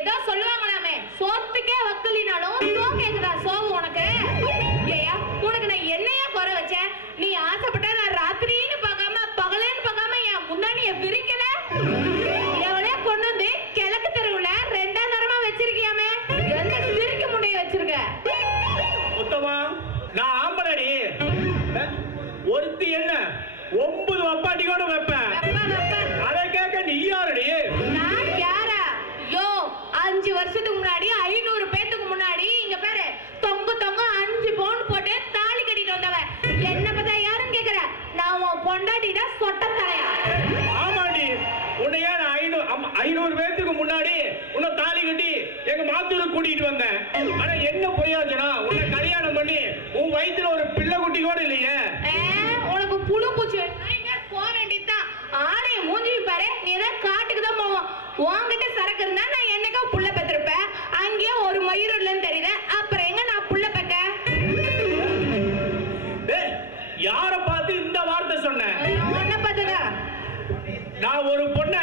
ஏதோ சொல்லுவாங்களாமே, சோத்துக்கே வக்கலினாலும் சோ கேக்குதா சோவு உனக்கு? ஏயா உனக்கு நான் என்னையா குறை வச்சேன்? நீ ஆசைப்பட்ட நான் ராத்திரின்னு பார்க்காம பகலேன்னு பார்க்காம என் முன்னாடி விரிக்கல, எவளே கொண்டு வந்து கிழக்கு தெருவுல 2ஆம் தரமா வச்சிருக்கியாமே, எந்த சிரிக்க முனைய வச்சிருக்க? உத்தமா நான் ஆம்பளடி, ஒருத்தி என்ன 9 அப்பாட்டி கூட வைப்பேன். அதை கேட்க நீ யாரடி? நான் யாரா? யோ 5 வருஷத்துக்கு முன்னாடி 500 பேத்துக்கு முன்னாடி இங்க பாரு தொங்கு 5 பவுன் போட்டு தாலி கட்டிட்டு வந்தவ. என்ன பத்தா யாருன்னு கேக்குற? நான் உன் பொண்டாட்டிட சொட்ட தலையா? ஆமாடி, உன்னைய 500 பேத்துக்கு முன்னாடி உன்னை தாலி கட்டி எங்க மாத்தூருக்கு கூட்டிட்டு வந்தேன். ஆனா என்ன பொய்யாச்சுனா உன்னை கல்யாணம் பண்ணி உன் வயித்துல ஒரு பிள்ளை குட்டி கூட இல்லையே. உனக்கு புழு பூச்சி போக வேண்டியதுதான். ஆணைய மூஞ்சி பாரு, நீ ஏதாவது காட்டுக்கு தான் போவோம். உன்கிட்ட சரக்கு இருந்தா நான் என்னக்கா புள்ள பெற்றிருப்பேன். அங்கேயே ஒரு மயிர் இல்லைன்னு தெரியுது, அப்புறம் எங்க நான் புள்ள பெக்க? யார பார்த்து இந்த வார்த்தை சொன்னேன்? என்ன பார்த்துக்க? நான் ஒரு பொண்ண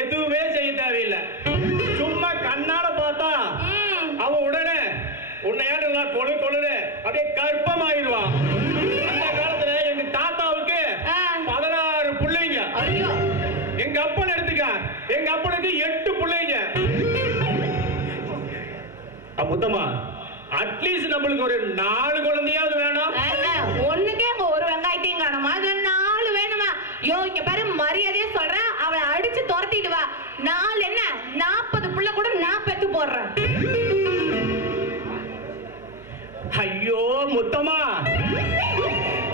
எதுவுமே செய்ய தேவையில்லை, சும்மா கண்ணால பார்த்தா அவ உடனே உன்னையாடு கொழுன்னு அப்படியே கற்பமாயிடுவான். அந்த காலத்துல எங்க தாத்தாவுக்கு 16 பிள்ளைங்க. எங்க அப்பன் எடுத்துக்க, எங்க அப்பனுக்கு 8 பிள்ளைங்க. முத்தமா அட்லீஸ்ட் நம்மளுக்கு ஒரு 4 குழந்தையாவது வேணும். ஒண்ணுக்கே ஒரு வெங்காயத்தையும் காணுமா? 4 வேணுமா? யோ இங்க பாரு, மரியாதையா சொல்றேன், அவளை அடிச்சு துரத்திட்டு வா. 4 என்ன 40 புள்ள கூட நான் பெத்து போடுறேன். ஐயோ முத்தமா,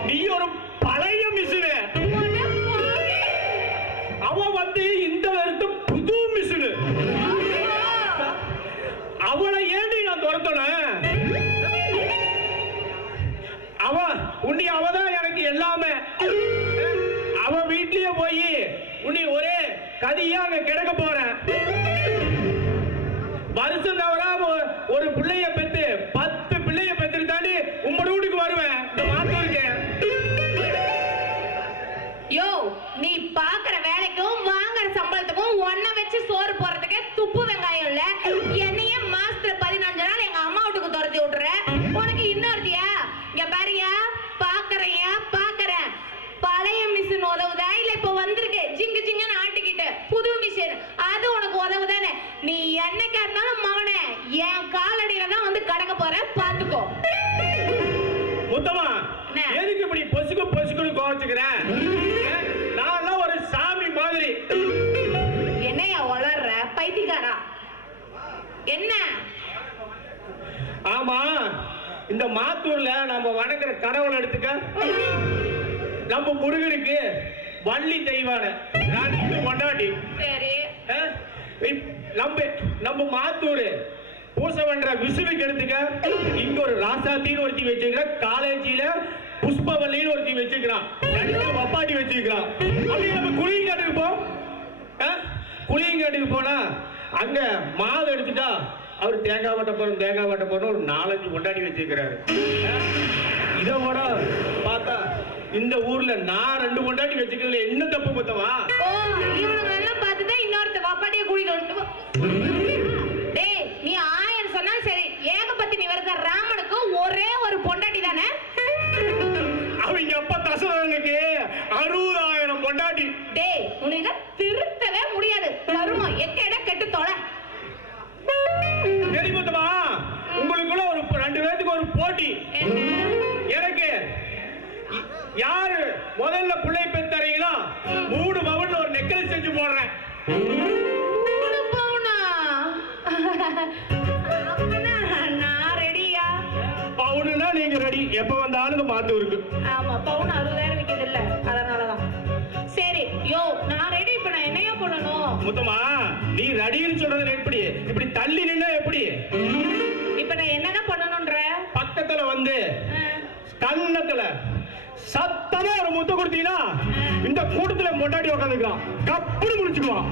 நீ ஒரு பழைய மிஷினு. அவ வந்து இந்த வருஷத்து புது மிஷினு. அவளை ஏண்டி நான் துரத்தணும்? அவதான் எனக்கு எல்லாமே. அவ வீட்லயே போய் உன்னை ஒரே கதியா அங்க கிடக்க போறேன். வருஷம் தவறாம ஒரு பிள்ளைய பெத்து 10 பிள்ளைய பெத்து தாண்டி உம்மோட வீட்டுக்கு வருவேன். இந்த மாத்தூருக்கு யோ நீ பாக்குற வேலைக்கும் வாங்குற சம்பளத்துக்கும் ஒன்ன வச்சு சோறு போறதுக்கு துப்பு வெங்காயம் இல்ல. என்னையே மாசத்துல 15 நாள் எங்க அம்மா வீட்டுக்கு துரத்தி விட்டுற. உனக்கு இன்னொருத்தியா? இங்க பாரியா, பாக்குறேன் பழைய மிஷின் உதவுதா இல்ல இப்ப வந்திருக்கு ஜிங்கு ஜிங்குன்னு ஆட்டிக்கிட்டு புது மிஷின், அது உனக்கு உதவுதானே? நீ என்னைக்கா இருந்தாலும் மகனே என் காலடியில தான் வந்து கடக்க போற, பாத்துக்கோ. முத்தமா எதுக்கு இப்படி பொசுக்குன்னு கோவச்சுக்கிறேன்? நான் ஒரு சாமி மாதிரி. என்னையா வளர்ற பைத்தியக்காரா? என்ன? ஆமா, இந்த மாத்தூர்ல நம்ம வணங்குற கடவுள் எடுத்துக்க. நம்ம முருகனுக்கு வள்ளி தெய்வான 2 பொண்டாட்டி. சரி. நம்ம மாத்தூர் பூசை பண்ற விசுவுக்கு எடுத்துக்க. இங்க ஒரு ராசாத்தின்னு ஒருத்தி வச்சிருக்கிற, காலேஜில புஷ்பவல்லின்னு ஒருத்தி வச்சிருக்கிறான், வப்பாட்டி வச்சிருக்கிறான். அப்படியே நம்ம குளியங்காட்டுக்கு போ. குளியங்காட்டுக்கு போனா அங்க மாவு எடுத்துட்டா அவர் தேங்காய் வட்ட போறோம் ஒரு 4-5 கொண்டாடி வச்சிருக்கிறாரு. இதை விட பார்த்தா இந்த ஊர்ல நான் 2 கொண்டாடி வச்சுக்கிறதுல என்ன தப்பு மொத்தமா? இவனுங்க எல்லாம் பார்த்துதான் இன்னொருத்த வப்பாட்டியை கூட்டிட்டு வந்து. டேய், நீ 1000 சொன்னா சரி, ஏகபத்தினி வருத ராமனுக்கு ஒரே ஒரு பொண்டாட்டி தானே? அவங்க அப்பா தசரனுக்கு 60,000 பொண்டாட்டி. டேய், உனக்கு திருத்தவே முடியாது. கருமம் எக்கேட கெட்டு தொலை. தெரியுமா உங்களுக்குள்ள ஒரு 2 பேருக்கு ஒரு போட்டி. எனக்கு யாரு முதல்ல பிள்ளை பெத்தறீங்களோ 3 பவுன்ல ஒரு நெக்லஸ் செஞ்சு போடுறேன். 3 பவுனா? நான் ரெடியா? பவுனுனா நீங்க ரெடி, எப்ப வந்தாலும் மாத்து இருக்கு. ஆமா, பவுன் 60,000 விக்குது இல்ல, அதனாலதான். சரி, யோ நான் ரெடி. இப்ப நான் என்னையா பண்ணணும்? முத்தமா, நீ ரெடின்னு சொல்றது எப்படி? இப்படி தள்ளி நின்னா எப்படி? இப்ப நான் என்னதான் பண்ணணும்ன்ற? பக்கத்துல வந்து கன்னத்துல சத்தமா ஒரு முத்தம் கொடுத்தீங்கன்னா இந்த கூட்டத்துல மொட்டாடி உட்காந்துக்கலாம், கப்புனு முடிச்சுக்குவான்.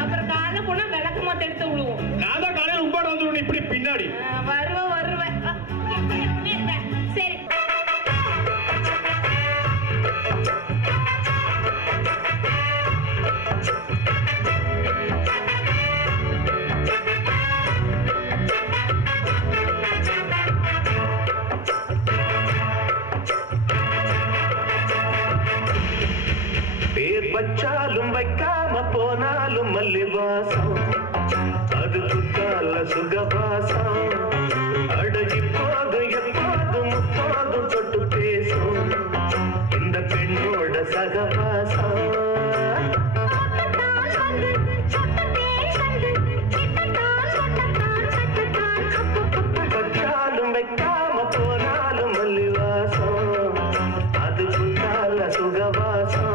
அப்புறம் காலைல போனா விளக்கு மாத்த எடுத்து விடுவோம். நான் தான் காலையில உட்காந்து வந்துடுவேன் இப்படி பின்னாடி. வருவேன். சரி. பேர் வச்சாலும் வைக்காம போனாலும் மல்லிவாசம், அது குத்தால சுகவாசம். அடகி போதும் எப்போதும் முப்போதும் தொட்டு பேசும் இந்த பெண்ணோட சகவாசம். வச்சாலும் வைக்காம போனாலும் மல்லிவாசம், அது குத்தால சுகவாசம்.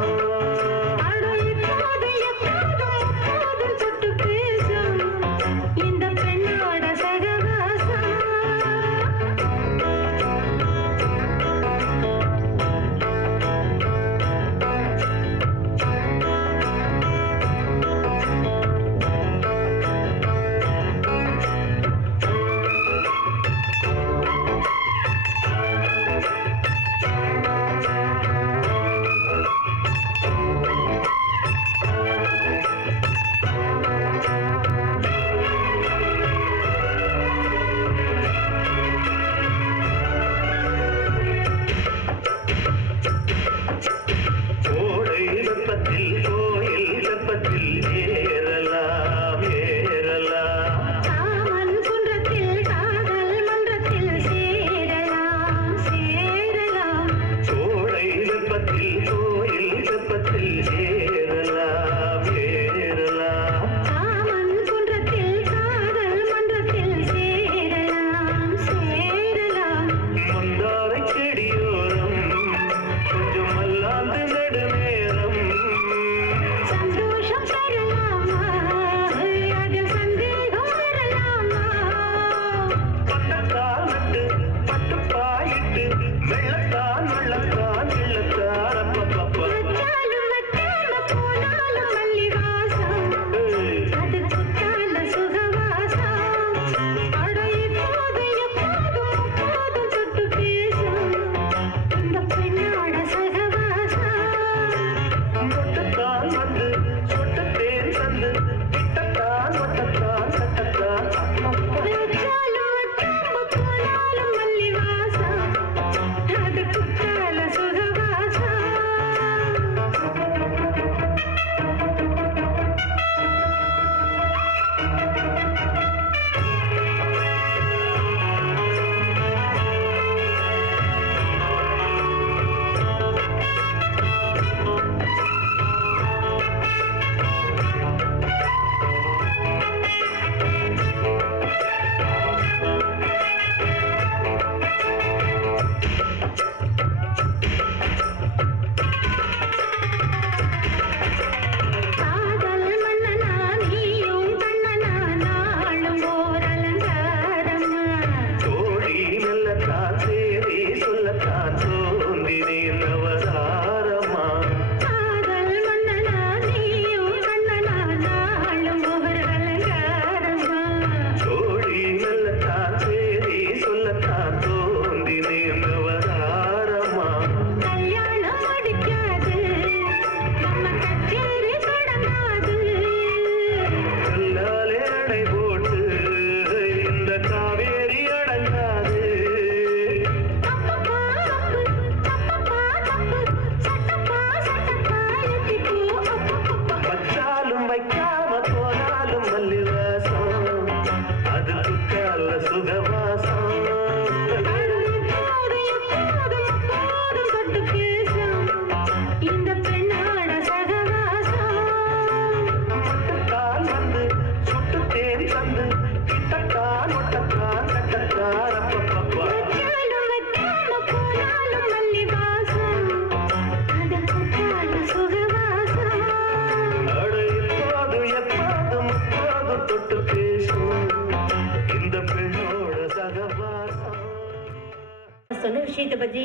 விஷயத்தை பத்தி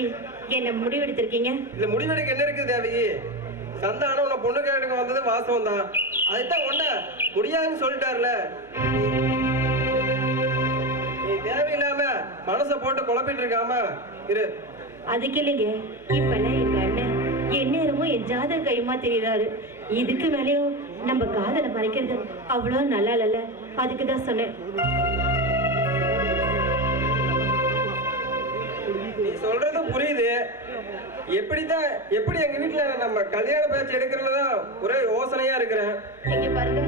என்ன முடிவெடுத்திருக்கீங்க? இந்த முடிவெடுக்க என்ன இருக்குது தேவகி? சந்தானம் உன்னை பொண்ணு கேட்டுக்கு வந்தது வாசம் தான். அதுதான் ஒண்ணு முடியாதுன்னு சொல்லிட்டார்ல. நீ தேவையில்லாம மனசை போட்டு குழப்பிட்டு இருக்காம இரு. அதுக்கு இல்லைங்க, இப்பெல்லாம் எங்க அண்ணன் எந்நேரமும் என் ஜாதக கையுமா தெரியுறாரு. இதுக்கு மேலேயும் நம்ம காதலை மறைக்கிறது அவ்வளவு நல்லா இல்ல. அதுக்குதான் சொன்னேன். நீ சொல்றது புரியுது. எப்படி எங்க வீட்டுல நம்ம கல்யாண பேச்சு எடுக்கிறதுலதான் ஒரே யோசனையா இருக்கிறேன். இங்க பாருங்க,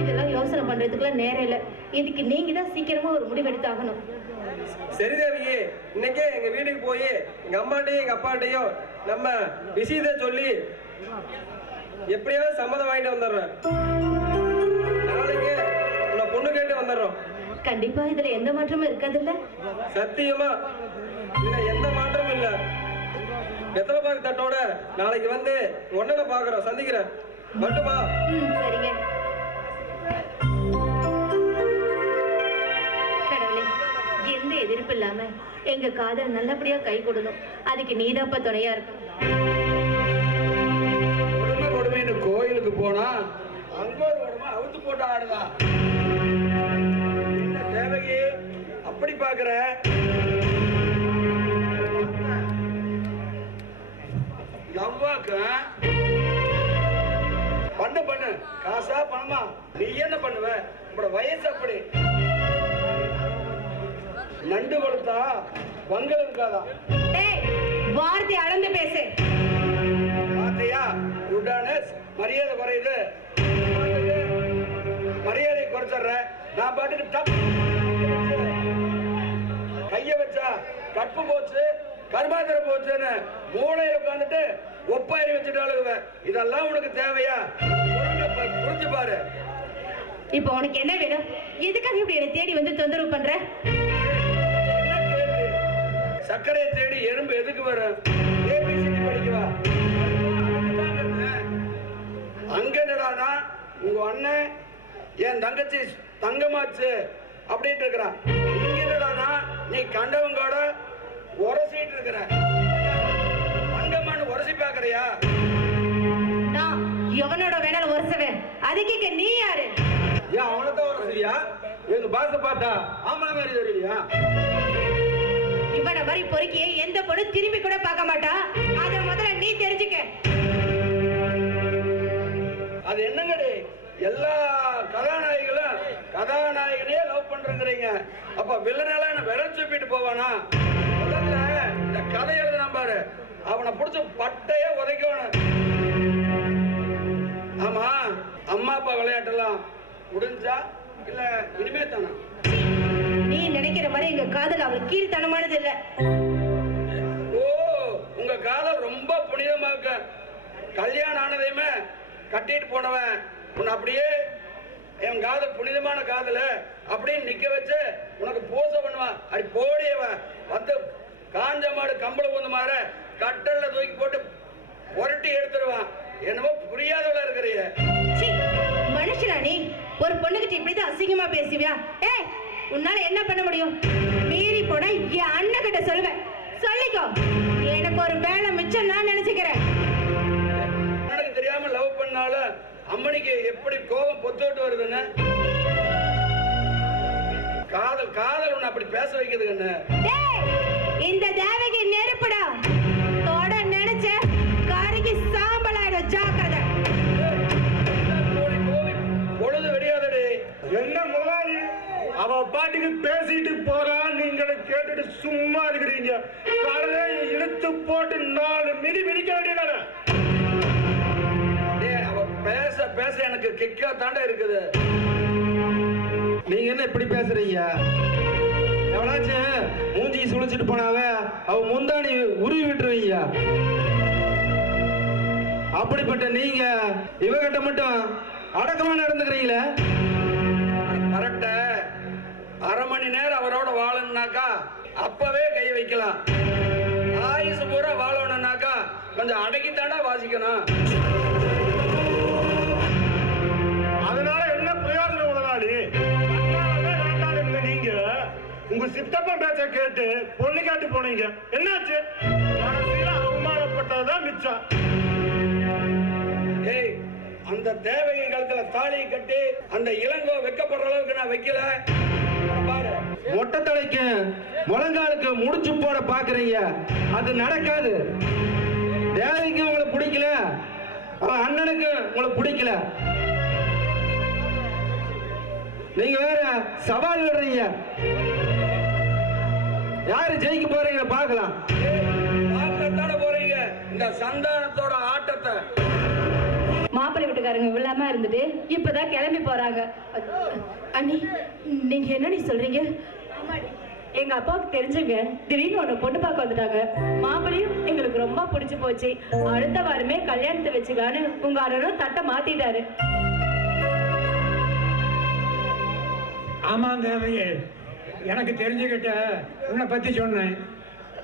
இதெல்லாம் யோசனை பண்றதுக்குலாம் நேரம் இல்ல. இதுக்கு நீங்க தான் சீக்கிரமா ஒரு முடிவு எடுத்தாகணும். சரி தேவியே, இன்னைக்கே எங்க வீட்டுக்கு போய் எங்க அம்மாட்டையும் எங்க அப்பாட்டையும் நம்ம விஷயத்தை சொல்லி எப்படியாவது சம்மதம் வாங்கிட்டு வந்துடுறேன். நாளைக்கு நான் பொண்ணு கேட்டு வந்துடுறோம். கண்டிப்பா இதுல எந்த மாற்றமும் இருக்காதுல்ல? சத்தியமா இதுல எந்த மாற்றமும் இல்ல. வெத்தலை பாக்கு தட்டோட நாளைக்கு வந்து ஒன்னனை பாக்குறோம், சந்திக்கிறேன். மட்டுமா? சரிங்க. கடவுளே, எந்த எதிர்ப்பு இல்லாம எங்க காதல் நல்லபடியா கை கொடுக்கணும். அதுக்கு நீதாப்பா துணையா இருக்கும். கொடுமைன்னு கோயிலுக்கு போனா அங்க ஒரு உடம்பு அவுத்து போட்டு ஆடுதா? என்ன தேவகி அப்படி பாக்குற? லவ்வாக்க பண்ணு காசா பணமா நீ என்ன பண்ணுவ? உங்களோட வயசு அப்படி. நண்டு கொடுத்தா வங்கல் இருக்காதா? வார்த்தை அளந்து பேசு. வார்த்தையா குடானஸ் மரியாதை குறையுது. மரியாதை குறைச்சற. நான் பாட்டுக்கு டப் கைய வச்சா கற்பு போச்சு, கர்மாந்திரம் போச்சுன்னு மூளையில உட்காந்துட்டு ஒப்பாரி வச்சுட்டாளுவ. இதெல்லாம் உனக்கு தேவையா? புரிஞ்சு பாரு. இப்ப உனக்கு என்ன வேணும்? எதுக்காக இப்படி என்ன தேடி வந்து தொந்தரவு பண்ற? சர்க்கரையை தேடி எறும்பு எதுக்கு வரும்? ஏபிசிடி படிக்கவா? அங்க என்னடானா உங்க அண்ணன் என் தங்கச்சி தங்கமாச்சு அப்படின்ட்டு இருக்கிறான். இங்க என்னடானா நீ கண்டவங்கோட உரசிட்டு இருக்கிற. தங்கம்மான்னு உரசி பாக்குறியா? நான் எவனோட வேணாலும் உரசுவேன். அதுக்கு நீ யாரு? ஏன் அவனதான் உரசியா? எங்க பாச பார்த்தா ஆம்பளை மாதிரி தெரியலையா? இவனை மாதிரி பொறுக்கிய எந்த பொண்ணு திரும்பி கூட பார்க்க மாட்டா. அத முதல்ல நீ தெரிஞ்சுக்க. அது என்னங்கடி, எல்லா கதாநாயகிகளும் கதாநாயகனே லவ் பண்றீங்க. அப்ப வில்லனெல்லாம் விரல் சுப்பிட்டு போவானா? முதல்ல இந்த கதை எழுதுனா பாரு, அவனை புடிச்சு பட்டைய உதைக்கணும். ஆமா, அம்மா அப்பா விளையாட்டெல்லாம் முடிஞ்சா இல்ல இனிமே தானா? நீ நினைக்கிற மாதிரி எங்க காதல் அவளுக்கு கீழ்த்தனமானது இல்ல. ஓ, உங்க காதல் ரொம்ப புனிதமாக்க. கல்யாணம் ஆனதையுமே கட்டிட்டு போனவன் உன்னை அப்படியே என் காதல் புனிதமான காதல அப்படின்னு நிக்க வச்சு உனக்கு பூசை பண்ணுவான். அப்படி போடியவன் வந்து காஞ்ச மாடு கம்பள ஊந்து மாற கட்டல்ல தூக்கி போட்டு புரட்டி எடுத்துருவான். என்னமோ புரியாதவளா இருக்கிறீங்க. மனுஷனா நீ? ஒரு பொண்ணுகிட்ட இப்படிதான் அசிங்கமா பேசுவியா? ஏய், உன்னால என்ன பண்ண முடியும்? மீறி போனா என் அண்ணன் கிட்ட சொல்லுவேன். சொல்லிக்கோ, எனக்கு ஒரு வேலை மிச்சம் நான் நினைச்சுக்கிறேன். எனக்கு தெரியாம லவ் பண்ணால அம்மனிக்கு எப்படி கோபம் பொத்தோட்டு வருதுன்னு. காதல் காதல் உன்னை அப்படி பேச வைக்குதுன்னு. இந்த தேவகி நெருப்புடா. தொட நினைச்ச காரிக்கு சாம்பலாயிடும். ஜாக்கிரதை. பொழுது வெடியாதடி. என்ன முதலாளி அவ பாட்டுக்கு பேசிட்டு போறா, நீங்களும் கேட்டுட்டு சும்மா இருக்கிறீங்க. கரையை இழுத்து போட்டு 4 மிதி மிதிக்க வேண்டியதானே? அவ பேச பேச எனக்கு கிக்கா தாண்டா இருக்குது. நீங்க என்ன இப்படி பேசுறீங்க? எவனாச்சும் மூஞ்சி சுழிச்சிட்டு போனாவ அவ முந்தாணி உருவி விட்டுருவீங்க. அப்படிப்பட்ட நீங்க இவகிட்ட மட்டும் அடக்கமா நடந்துக்கிறீங்களே. கரெக்ட. அரை மணி நேரம் அவரோட வாழணும்னாக்கா அப்பவே கை வைக்கலாம். ஆயுசு பூரா வாழணும்னாக்கா கொஞ்சம் அடக்கித்தாண்டா வாசிக்கணும். அதனால என்ன பிரயோஜனம் முதலாளி? நீங்க உங்க சித்தப்பா சித்தப்பா பேச்ச கேட்டு பொண்ணு காட்டு போனீங்க, என்னாச்சு? கடைசியில அவமானப்பட்டதுதான் மிச்சம். ஏய், அந்த தேவகை காலத்துல தாலியை கட்டி அந்த இளங்கோ வைக்கப்படுற அளவுக்கு நான் வைக்கல. பாரு, மொட்டை தலைக்கு முழங்காலுக்கு முடிச்சு போட பாக்குறீங்க, அது நடக்காது. தேவைக்கு உங்களுக்கு பிடிக்கல, அவன் அண்ணனுக்கு உங்களுக்கு பிடிக்கல, நீங்க வேற சவால் விடுறீங்க. யாரு ஜெயிக்க போறீங்க பார்க்கலாம். பார்க்கத்தான போறீங்க இந்த சந்தானத்தோட ஆட்டத்தை. மாப்பிள்ளை வீட்டுக்காரங்க இல்லாம இருந்துட்டு இப்பதான் கிளம்பி போறாங்க. அண்ணி, நீங்க என்னடி சொல்றீங்க? எங்க அப்பாவுக்கு தெரிஞ்சுங்க, திடீர்னு ஒண்ணு பொண்ணு பார்க்க வந்துட்டாங்க. மாப்பிள்ளையும் எங்களுக்கு ரொம்ப பிடிச்சு போச்சு. அடுத்த வாரமே கல்யாணத்தை வச்சுக்கான்னு உங்க அண்ணனும் தட்டை மாத்திட்டாரு. ஆமா தேவையே, எனக்கு தெரிஞ்சுக்கிட்ட உன்னை பத்தி சொன்னேன்.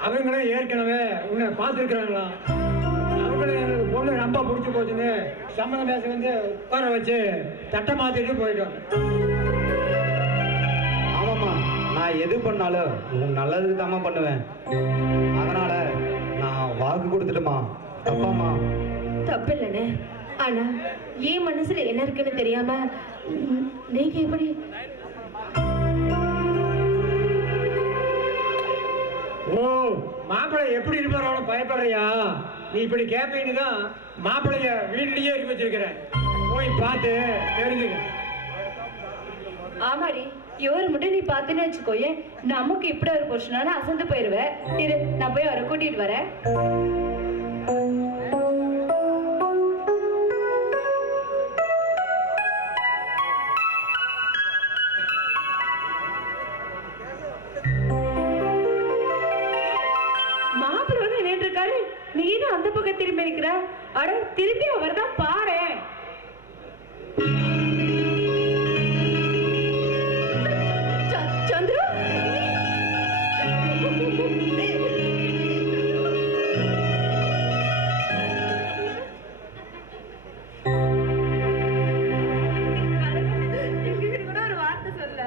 அவங்களும் ஏற்கனவே உன்னை பார்த்துருக்குறாங்களாம். அவங்களும் எனக்கு பொண்ணு ரொம்ப பிடிச்சி போச்சுன்னு சம்மந்தம் பேச வந்து உட்கார வச்சு தட்டை மாத்திட்டு போயிட்டோம். ஆமாம்மா, நான் எது பண்ணாலும் உன் நல்லதுக்கு தாம்மா பண்ணுவேன். அதனால நான் வாக்கு கொடுத்துட்டுமா. தப்பாம்மா? தப்பு இல்லைண்ணே. ஆனா என் மனசுல என்ன இருக்குன்னு தெரியாம நீங்க எப்படி? ஓ, மாப்பிள்ளை எப்படி இருப்பாரு அவனை பயப்படுறியா? நீ இப்படி கேட்பீன்னு தான் மாப்பிள்ளைய வீட்லயே இருக்க வச்சிருக்கிற. போய் பார்த்து தெரிஞ்சுக்க. ஆமாடி, இவரு மட்டும் நீ பாத்துன்னு வச்சுக்கோயே, நமக்கு இப்படி ஒரு புருஷனால அசந்து போயிருவேன். இரு, நான் போய் அவரை கூட்டிட்டு வரேன். மாப்பிள்ளை வந்து நின்று இருக்காரு, நீனும் அந்த பக்கம் திரும்பி இருக்கிற. அட, திரும்பி அவர் தான் பாரு. சந்திரு, ஒரு வார்த்தை சொல்ல.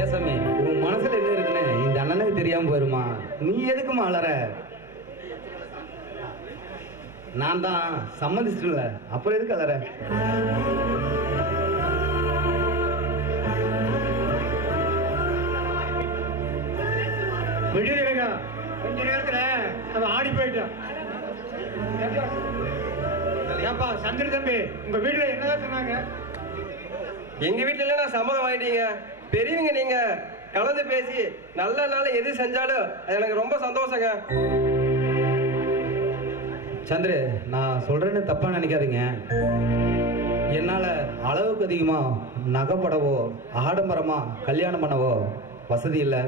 ஏசமே, உன் மனசுல என்ன இருக்குன்னு இந்த அண்ணனுக்கு தெரியாம போயிருமா? நீ எதுக்குமா அலற? நான் தான் சம்மதிச்சிடல, அப்புறம் எதுக்கு அலற? விடுதலைங்க, கொஞ்ச நேரத்துல அவன் ஆடி போயிட்டான். ஏப்பா சந்திர தம்பி, உங்க வீட்டுல என்னதான் சொன்னாங்க? எங்க வீட்டுல நான் சம்மதம் வாங்கிட்டீங்க. பெரியவங்க நீங்க கலந்து பேசி நல்ல நாள் எது செஞ்சாலும் அது எனக்கு ரொம்ப சந்தோஷங்க. சந்திர, நான் சொல்றேன்னு தப்பா நினைக்காதீங்க. என்னால அளவுக்கு அதிகமா நகைப்படவோ ஆடம்பரமா கல்யாணம் பண்ணவோ வசதி இல்லை.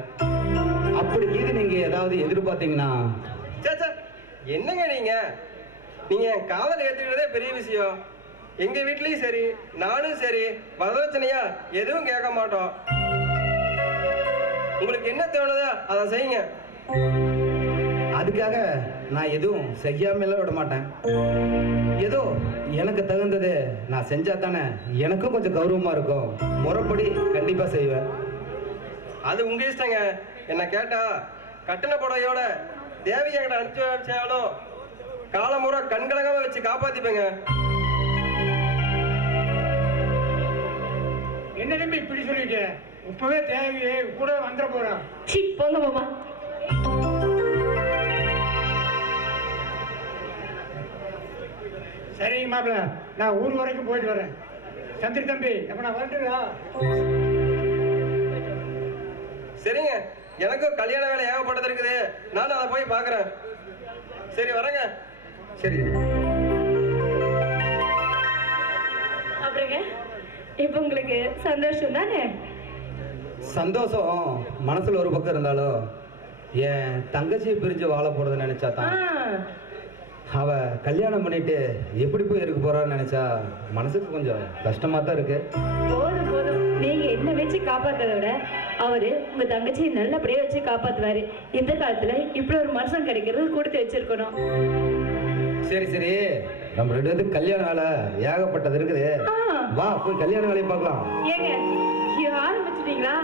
அப்படி இது நீங்க ஏதாவது எதிர்பார்த்தீங்கன்னா? என்னங்க நீங்க நீங்க என் காதல் ஏத்துக்கிறதே பெரிய விஷயம். எங்க வீட்லயும் சரி, நானும் சரி, வரதட்சணையா எதுவும் கேட்க மாட்டோம். உங்களுக்கு என்ன தோணுதோ அதை செய்யுங்க. அதுக்காக நான் எதுவும் செய்யாமலாம் விட மாட்டேன். ஏதோ எனக்கு தகுந்தது நான் செஞ்சா தானே எனக்கும் கொஞ்சம் கௌரவமா இருக்கும். முறைப்படி கண்டிப்பா செய்வேன். அது உங்க இஷ்டங்க. என்ன கேட்டா கட்டண புடவையோட தேவி என்கிட்ட அனுப்பிச்சு வச்சாலும் காலமுறை கண்கலகாம வச்சு காப்பாத்திப்பேங்க. என்ன தம்பி இப்படி சொல்லிட்டு? இப்பவே தேவையே கூட வந்துட போறான். போங்க மாமா. சரிங்க மாப்பிள்ள, நான் ஊர் வரைக்கும் போயிட்டு வரேன். சந்திர தம்பி, அப்ப நான் வரட்டுங்களா? சரிங்க, எனக்கும் கல்யாண வேலை ஏகப்பட்டது இருக்குது. நான் அதை போய் பாக்குறேன். சரி, வரேங்க. சரி. அப்புறங்க, இப்ப உங்களுக்கு சந்தோஷம் தானே? சந்தோஷம் மனசுல ஒரு பக்கம் இருந்தாலும் என் தங்கச்சியை பிரிஞ்சு வாழ போறதை நினைச்சா தான், அவ கல்யாணம் பண்ணிட்டு எப்படி போய் இருக்க போறான்னு நினைச்சா மனசுக்கு கொஞ்சம் கஷ்டமா தான் இருக்கு. போதும் போதும், நீங்க என்ன வச்சு காப்பாத்துறத விட அவரு உங்க தங்கச்சியை நல்லபடியா வச்சு காப்பாத்துவாரு. இந்த காலத்துல இப்படி ஒரு மனுஷன் கிடைக்கிறது கொடுத்து வச்சிருக்கணும். சரி சரி, நம்ம 2 பேருக்கு கல்யாண வேலை ஏகப்பட்டது இருக்குது. வா போய் கல்யாண வேலையை பார்க்கலாம். ஏங்க ஆரம்பிச்சிட்டீங்களா?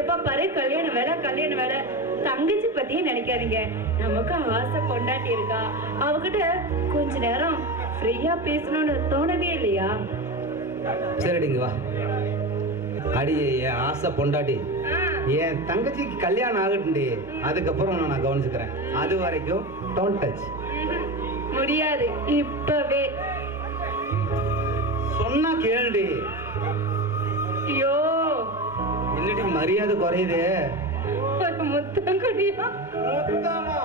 எப்ப பாரு கல்யாண வேலை. தங்கச்சி பத்தியே நினைக்காதீங்க. நமக்கு ஆசை பொண்டாட்டி இருக்கா, அவகிட்ட கொஞ்ச நேரம் ஃப்ரீயா பேசணும்னு தோணவே இல்லையா? சரிடிங்க வா. அடி என் ஆசை பொண்டாட்டி, என் தங்கச்சிக்கு கல்யாணம் ஆகட்டுண்டி, அதுக்கப்புறம் நான் கவனிச்சுக்கிறேன். அது வரைக்கும் டோன்ட் டச். முடியாது. இப்பவே சொன்னா கேளுடி. ஐயோ என்னடி மரியாதை குறையுது. முத்தம் குடியா? முத்தமா?